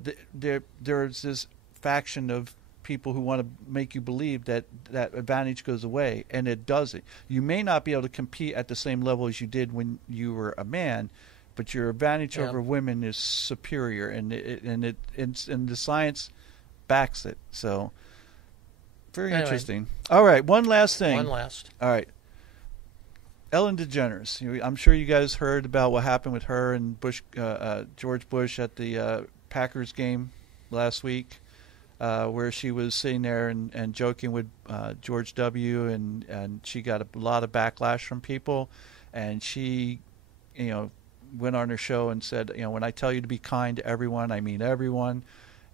there's this faction of people who want to make you believe that that advantage goes away, and it doesn't. You may not be able to compete at the same level as you did when you were a man, but your advantage over women is superior, and the science backs it. So very interesting. All right, one last thing. All right, Ellen DeGeneres. I'm sure you guys heard about what happened with her and George Bush at the Packers game last week. Where she was sitting there and joking with George W. and she got a lot of backlash from people, and she, went on her show and said, when I tell you to be kind to everyone, I mean everyone,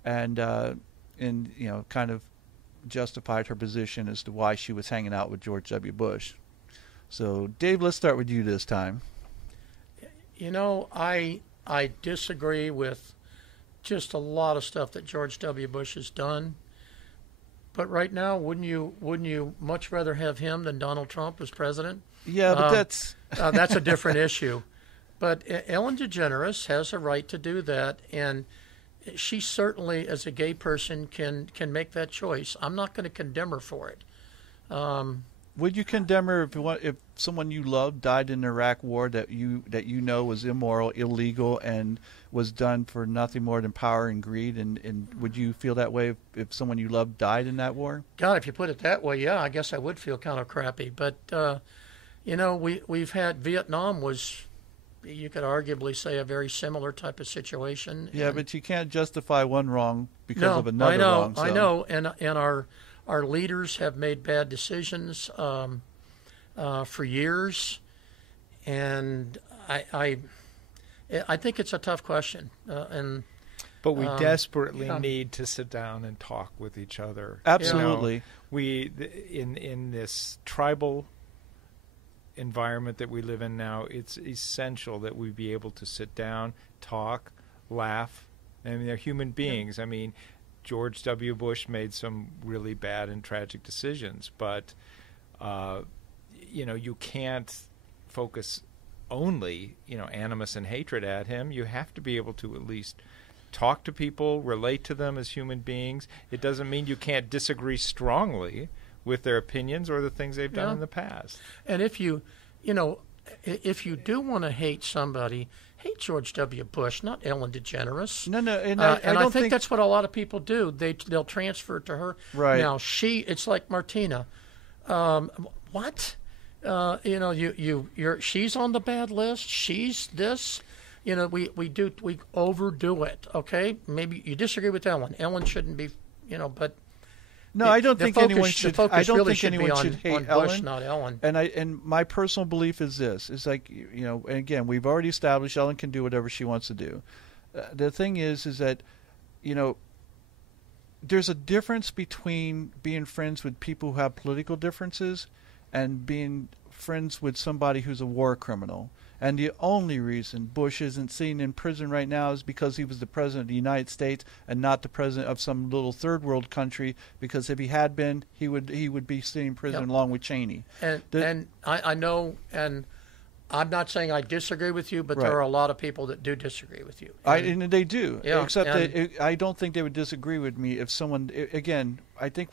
and kind of justified her position as to why she was hanging out with George W. Bush. So, Dave, let's start with you this time. I disagree with just a lot of stuff that George W. Bush has done. But right now, wouldn't you much rather have him than Donald Trump as president? Yeah, but that's a different issue. But Ellen DeGeneres has a right to do that, and she certainly, as a gay person, can make that choice. I'm not going to condemn her for it. Would you condemn her if someone you loved died in the Iraq War that you know was immoral, illegal, and was done for nothing more than power and greed? And would you feel that way if someone you loved died in that war? God, if you put it that way, yeah, I guess I would feel kind of crappy. But we've had Vietnam was, you could arguably say, a very similar type of situation. Yeah, but you can't justify one wrong because of another wrong. So. I know, and our leaders have made bad decisions for years, and I think it's a tough question. But we desperately need to sit down and talk with each other. Absolutely. We in this tribal environment that we live in now, it's essential that we be able to sit down, talk, laugh. I mean, they're human beings. I mean, George W. Bush made some really bad and tragic decisions, but you can't focus only animus and hatred at him. You have to be able to at least talk to people, relate to them as human beings. It doesn't mean you can't disagree strongly with their opinions or the things they've done in the past. And if you do want to hate somebody, hate George W. Bush, not Ellen DeGeneres. No, and I think that's what a lot of people do. They'll transfer it to her. Right. Now it's like Martina. What? She's on the bad list. She's this. We overdo it. Okay, maybe you disagree with Ellen. Ellen shouldn't be. But. No, I don't think anyone should. I don't think anyone should hate on Ellen. Bush, not Ellen. And my personal belief is this: is like and again, we've already established Ellen can do whatever she wants to do. The thing is that there's a difference between being friends with people who have political differences and being friends with somebody who's a war criminal. And the only reason Bush isn't sitting in prison right now is because he was the president of the United States and not the president of some little third world country. Because if he had been, he would be sitting in prison along with Cheney. And I know, and I'm not saying I disagree with you, but there are a lot of people that do disagree with you. And they do. Yeah, except that I don't think they would disagree with me if someone. Again, I think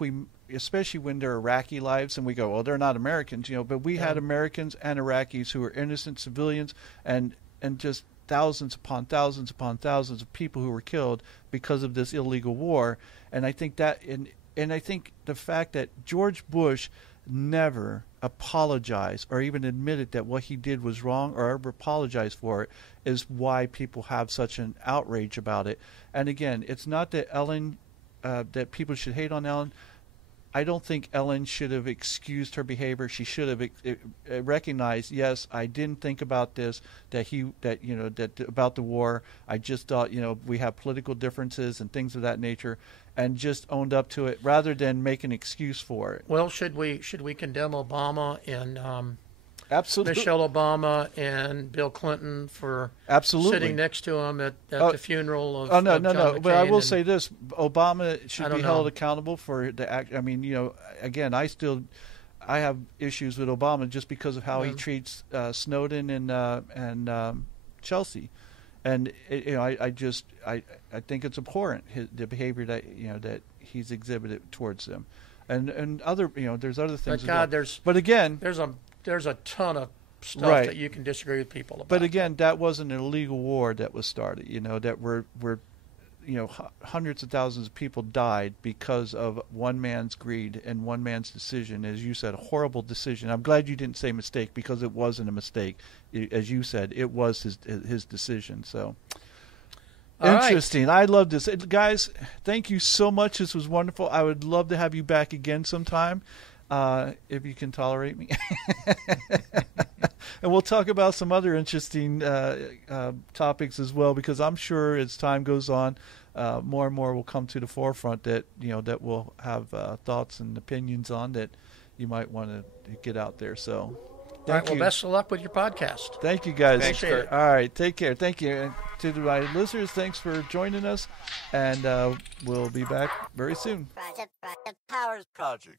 especially when they're Iraqi lives, and we go, well, they're not Americans, but we had Americans and Iraqis who were innocent civilians, and just thousands upon thousands upon thousands of people who were killed because of this illegal war. And I think that, and I think the fact that George Bush never apologized or even admitted that what he did was wrong or ever apologized for it is why people have such an outrage about it. And again, it's not that that people should hate on Ellen. I don't think Ellen should have excused her behavior. She should have recognized, yes, I didn't think about this, that about the war. I just thought, we have political differences and things of that nature, and just owned up to it rather than make an excuse for it. Well, should we condemn Obama and Absolutely. Michelle Obama and Bill Clinton for Absolutely sitting next to him at the funeral of no. of John But I McCain will and- say this: Obama should be don't held know. accountable for the act. I mean, again, I have issues with Obama just because of how he treats Snowden and Chelsea, and I think it's abhorrent the behavior that he's exhibited towards them, and other there's other things. But God, as well. But again, there's a ton of stuff Right. that you can disagree with people about. but again, that wasn't an illegal war that was started. That were hundreds of thousands of people died because of one man's greed and one man's decision. As you said, a horrible decision. I'm glad you didn't say mistake, because it wasn't a mistake. As you said, it was his decision. So All right. interesting. I love this. Guys, thank you so much. This was wonderful. I would love to have you back again sometime, if you can tolerate me. And we'll talk about some other interesting topics as well, because I'm sure as time goes on, more and more will come to the forefront that that we'll have thoughts and opinions on that you might want to get out there. So, All right, thank well, you. best of luck with your podcast. Thank you, guys. Thanks, Kurt. All right, take care. Thank you. And to my listeners, thanks for joining us, and we'll be back very soon. The Powers Project.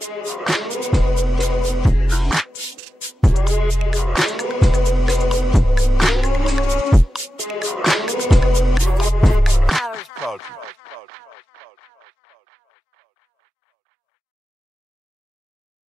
Project.